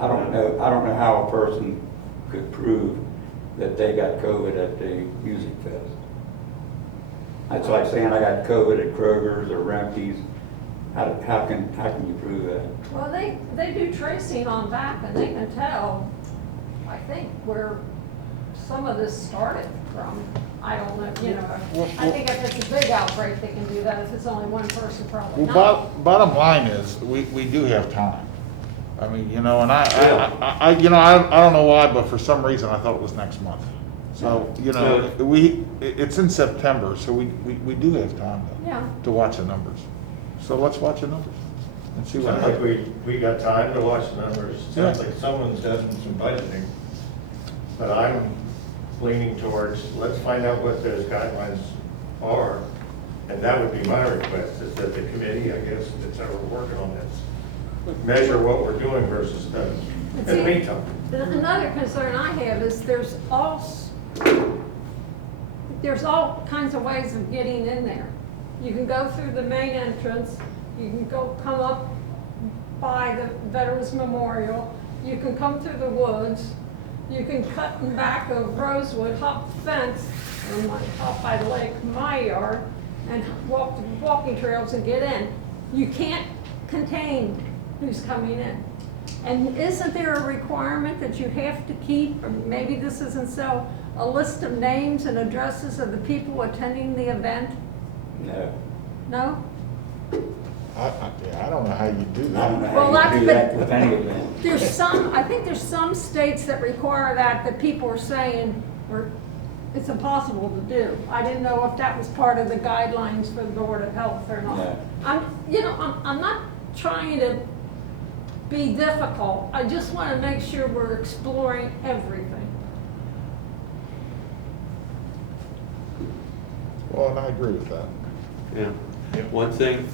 I don't know how a person could prove that they got COVID at the music fest. That's like saying I got COVID at Kroger's or Remke's. How can you prove that? well, they do tracing on back and they can tell, I think, where some of this started from. I don't know, you know, I think if it's a big outbreak, they can do that. If it's only one person, probably Well, not. bottom line is, we do have time. I mean, you know, and I don't know why, but for some reason I thought it was next month. So, you know, it's in September, so we do have time Yeah. to watch the numbers. So let's watch the numbers and see what Sounds like happens. we got time to watch the numbers. Sounds like someone's done some budgeting. But I'm leaning towards, let's find out what those guidelines are. And that would be my request, is that the committee, I guess, that's how we're working on this, measure what we're doing versus done. In the meantime. Another concern I have is there's all kinds of ways of getting in there. You can go through the main entrance, you can come up by the Veterans Memorial, you can come through the woods, you can cut in back of Rosewood, hop the fence, up by the lake, my yard, and walk the walking trails and get in. You can't contain who's coming in. And isn't there a requirement that you have to keep, or maybe this isn't so, a list of names and addresses of the people attending the event? No. No? I don't know how you do I don't know that. Well, how you do that's- that with any event. I think there's some states that require that people are saying, or it's impossible to do. I didn't know if that was part of the guidelines for the Board of Health or not. No. I'm not trying to be difficult. I just want to make sure we're exploring everything. Well, and I agree with that. Yeah. One thing,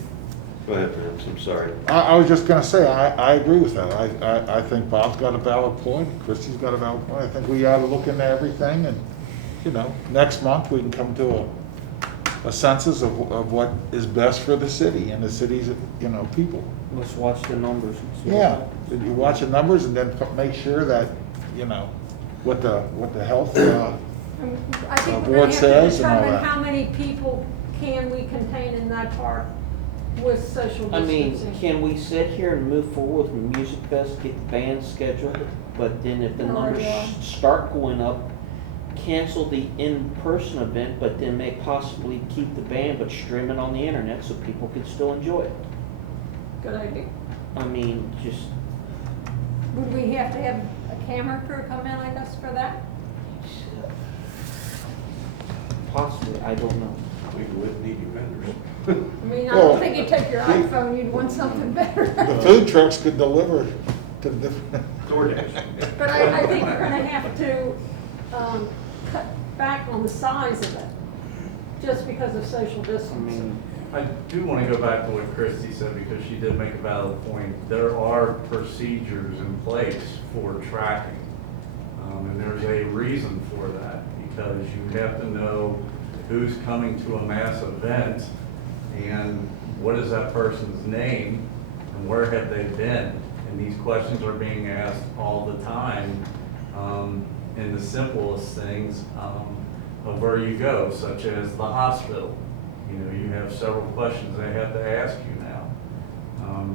go ahead, Vince, I'm sorry. I was just gonna say, I agree with that. I think Bob's got a valid point, Christie's got a valid point. I think we ought to look into everything and, you know, next month we can come to a census of what is best for the city and the city's, you know, people. Let's watch the numbers. and see what Yeah, happens. you watch the numbers and then make sure that, you know, what the health, I think Board we're going to have to says and all determine that. how many people can we contain in that park with social I mean, distancing. can we sit here and move forward with the music fest, get the band scheduled, but then if the No, numbers yeah. start going up, cancel the in-person event, but then may possibly keep the band, but stream it on the internet so people can still enjoy it? Good idea. I mean, just, Would we have to have a camera crew come in, I guess, for that? possibly, I don't know. We would need vendors. I mean, I Well, don't think you'd take your iPhone, you'd want something better. the food trucks could deliver to the different. DoorDash. But I think we're gonna have to, cut back on the size of it, just because of social I distancing. mean, I do want to go back to what Christie said, because she did make a valid point. There are procedures in place for tracking, and there's a reason for that, because you have to know who's coming to a mass event, and what is that person's name, and where have they been? And these questions are being asked all the time, in the simplest things of where you go, such as the hospital. You know, you have several questions they have to ask you now.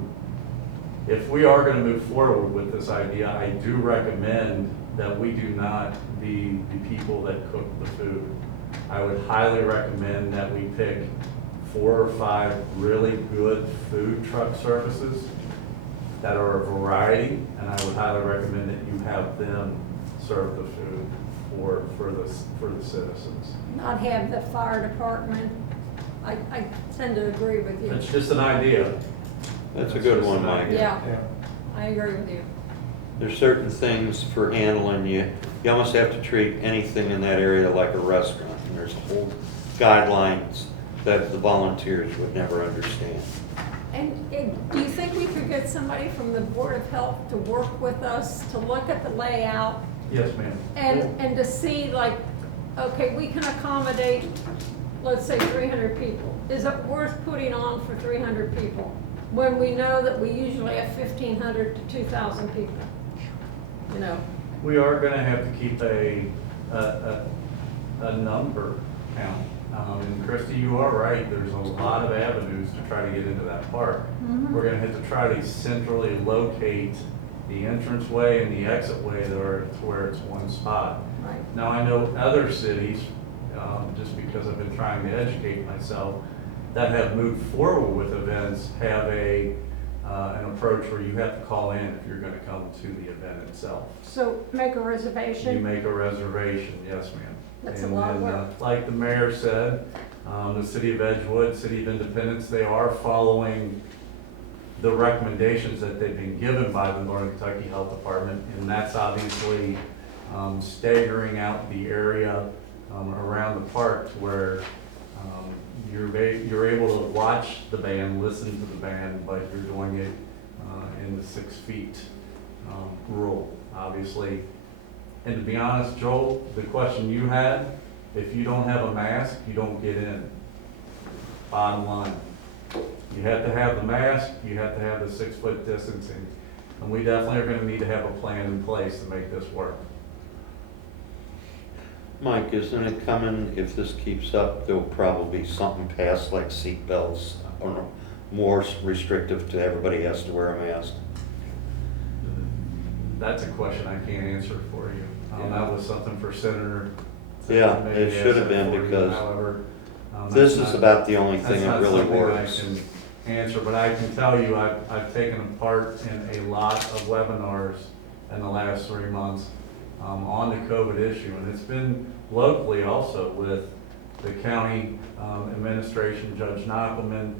If we are going to move forward with this idea, I do recommend that we do not be the people that cook the food. I would highly recommend that we pick 4 or 5 really good food truck services that are a variety, and I would highly recommend that you have them serve the food for the citizens. Not have the fire department. I tend to agree with you. It's just an idea. That's a good one, Mike. Yeah, I agree with you. There's certain things for handling, you almost have to treat anything in that area like a restaurant. And there's whole guidelines that the volunteers would never understand. And do you think we could get somebody from the Board of Health to work with us to look at the layout Yes, ma'am. And to see like, okay, we can accommodate, let's say 300 people. Is it worth putting on for 300 people when we know that we usually have 1,500 to 2,000 people? You know, We are gonna have to keep a number count. And Christie, you are right, there's a lot of avenues to try to get into that park. We're gonna have to try to centrally locate the entranceway and the exitway to where it's one spot. right? Now, I know other cities, just because I've been trying to educate myself, that have moved forward with events, have an approach where you have to call in if you're gonna come to the event itself. So make a You reservation. make a reservation, yes, ma'am. That's a And lot of then, work. like the mayor said, the city of Edgewood, City of Independence, they are following the recommendations that they've been given by the Northern Kentucky Health Department, and that's obviously staggering out the area around the park to where you're able to watch the band, listen to the band, but you're doing it in the 6 feet rule, obviously. And to be honest, Joel, the question you had, if you don't have a mask, you don't get in. Bottom line. You have to have the mask, you have to have the 6 foot distancing. And we definitely are gonna need to have a plan in place to make this work. Mike, isn't it coming, if this keeps up, there'll probably be something passed like seat belts or more restrictive to everybody has to wear a mask? That's a question I can't answer for you. That was something for Senator. Yeah, maybe it should have ask been for you, because however, this that's is not- about the only thing that's that not really something works. I can answer, but I can tell you, I've taken part in a lot of webinars in the last 3 months on the COVID issue, and it's been locally also with the county administration, Judge Knockelman,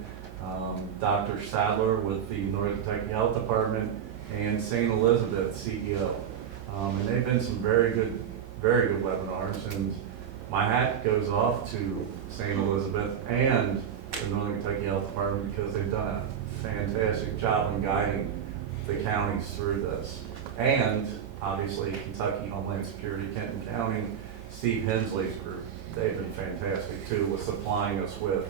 Dr. Sadler with the Northern Kentucky Health Department, and St. Elizabeth CEO. And they've been some very good webinars, and my hat goes off to St. Elizabeth and the Northern Kentucky Health Department because they've done a fantastic job in guiding the counties through this. And obviously Kentucky Homeland Security, Kenton County, Steve Hensley's group, they've been fantastic too with supplying us with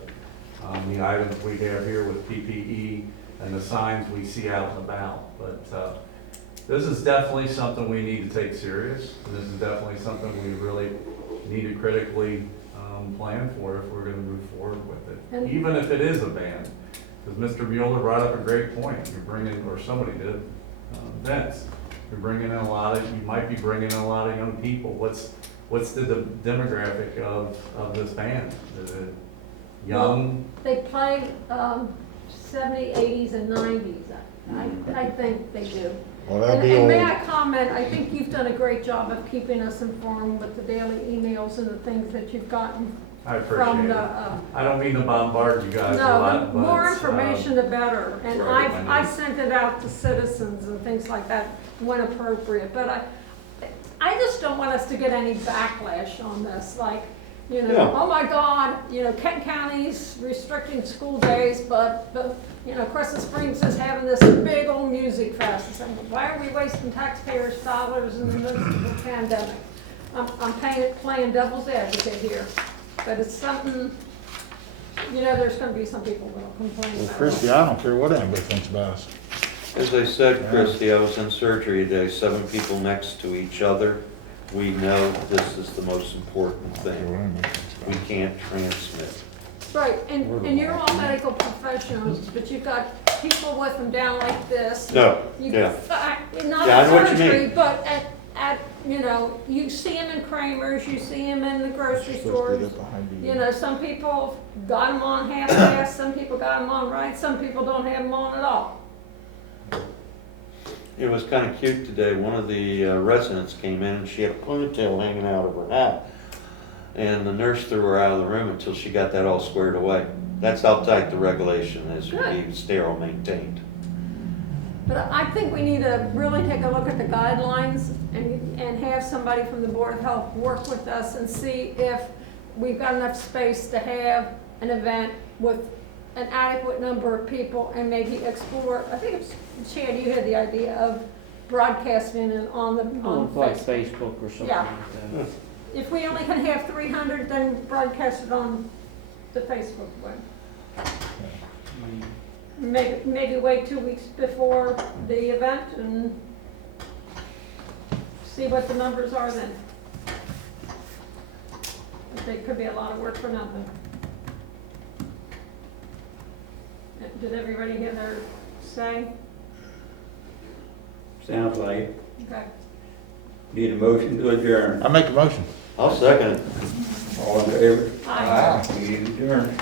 the items we have here with PPE and the signs we see out and about. But this is definitely something we need to take serious. And this is definitely something we really need to critically plan for if we're gonna move forward with it. And- Even if it is a ban, because Mr. Mueller brought up a great point. You're bringing, or somebody did, Vince, you're bringing in you might be bringing in a lot of young people. What's the demographic of this band? Is it young? They play 70s, 80s, and 90s. I think they do. Well, that'd be And may old. I comment, I think you've done a great job of keeping us informed with the daily emails and the things that you've gotten I from appreciate the, it. I don't mean to bombard you guys a no, lot, the but. more information, the better. And Right, I I know. sent it out to citizens and things like that when appropriate. But I just don't want us to get any backlash on this, like, you know, Yeah. oh my God, you know, Kent County's restricting school days, but, you know, Crescent Springs is having this big old music fest. It's like, why are we wasting taxpayers' dollars in the midst of the pandemic? I'm playing devil's advocate here, but it's something, you know, there's gonna be some people that'll complain Well, about it. Christie, I don't care what anybody thinks about us. As I said, Christie, I was in surgery today, 7 people next to each other. We know this is the most important I don't care thing. what anybody thinks about We us. can't transmit. Right, and you're all medical professionals, but you've got people with them down like this. No, You- yeah. Not Yeah, I know what in you mean. surgery, but you know, you see them in Kramer's, you see them in the grocery Supposed to stores. get behind the- You know, some people got them on half-assed, some people got them on right, some people don't have them on at all. It was kind of cute today. One of the residents came in and she had a ponytail hanging out of her hat. And the nurse threw her out of the room until she got that all squared away. That's how tight the regulation is to Good. be sterile maintained. But I think we need to really take a look at the guidelines and have somebody from the Board of Health work with us and see if we've got enough space to have an event with an adequate number of people and maybe explore, I think it's, Chad, you had the idea of broadcasting it on the, on Like Facebook. Facebook or something Yeah. like that. If we only can have 300, then broadcast it on the Facebook web. Maybe wait 2 weeks before the event and see what the numbers are then. I think it could be a lot of work for nothing. Did everybody get their say? Sounds like it. Okay. Need a motion to adjourn. I make a motion. I'll second it. All in favor? Aye. Meeting adjourned.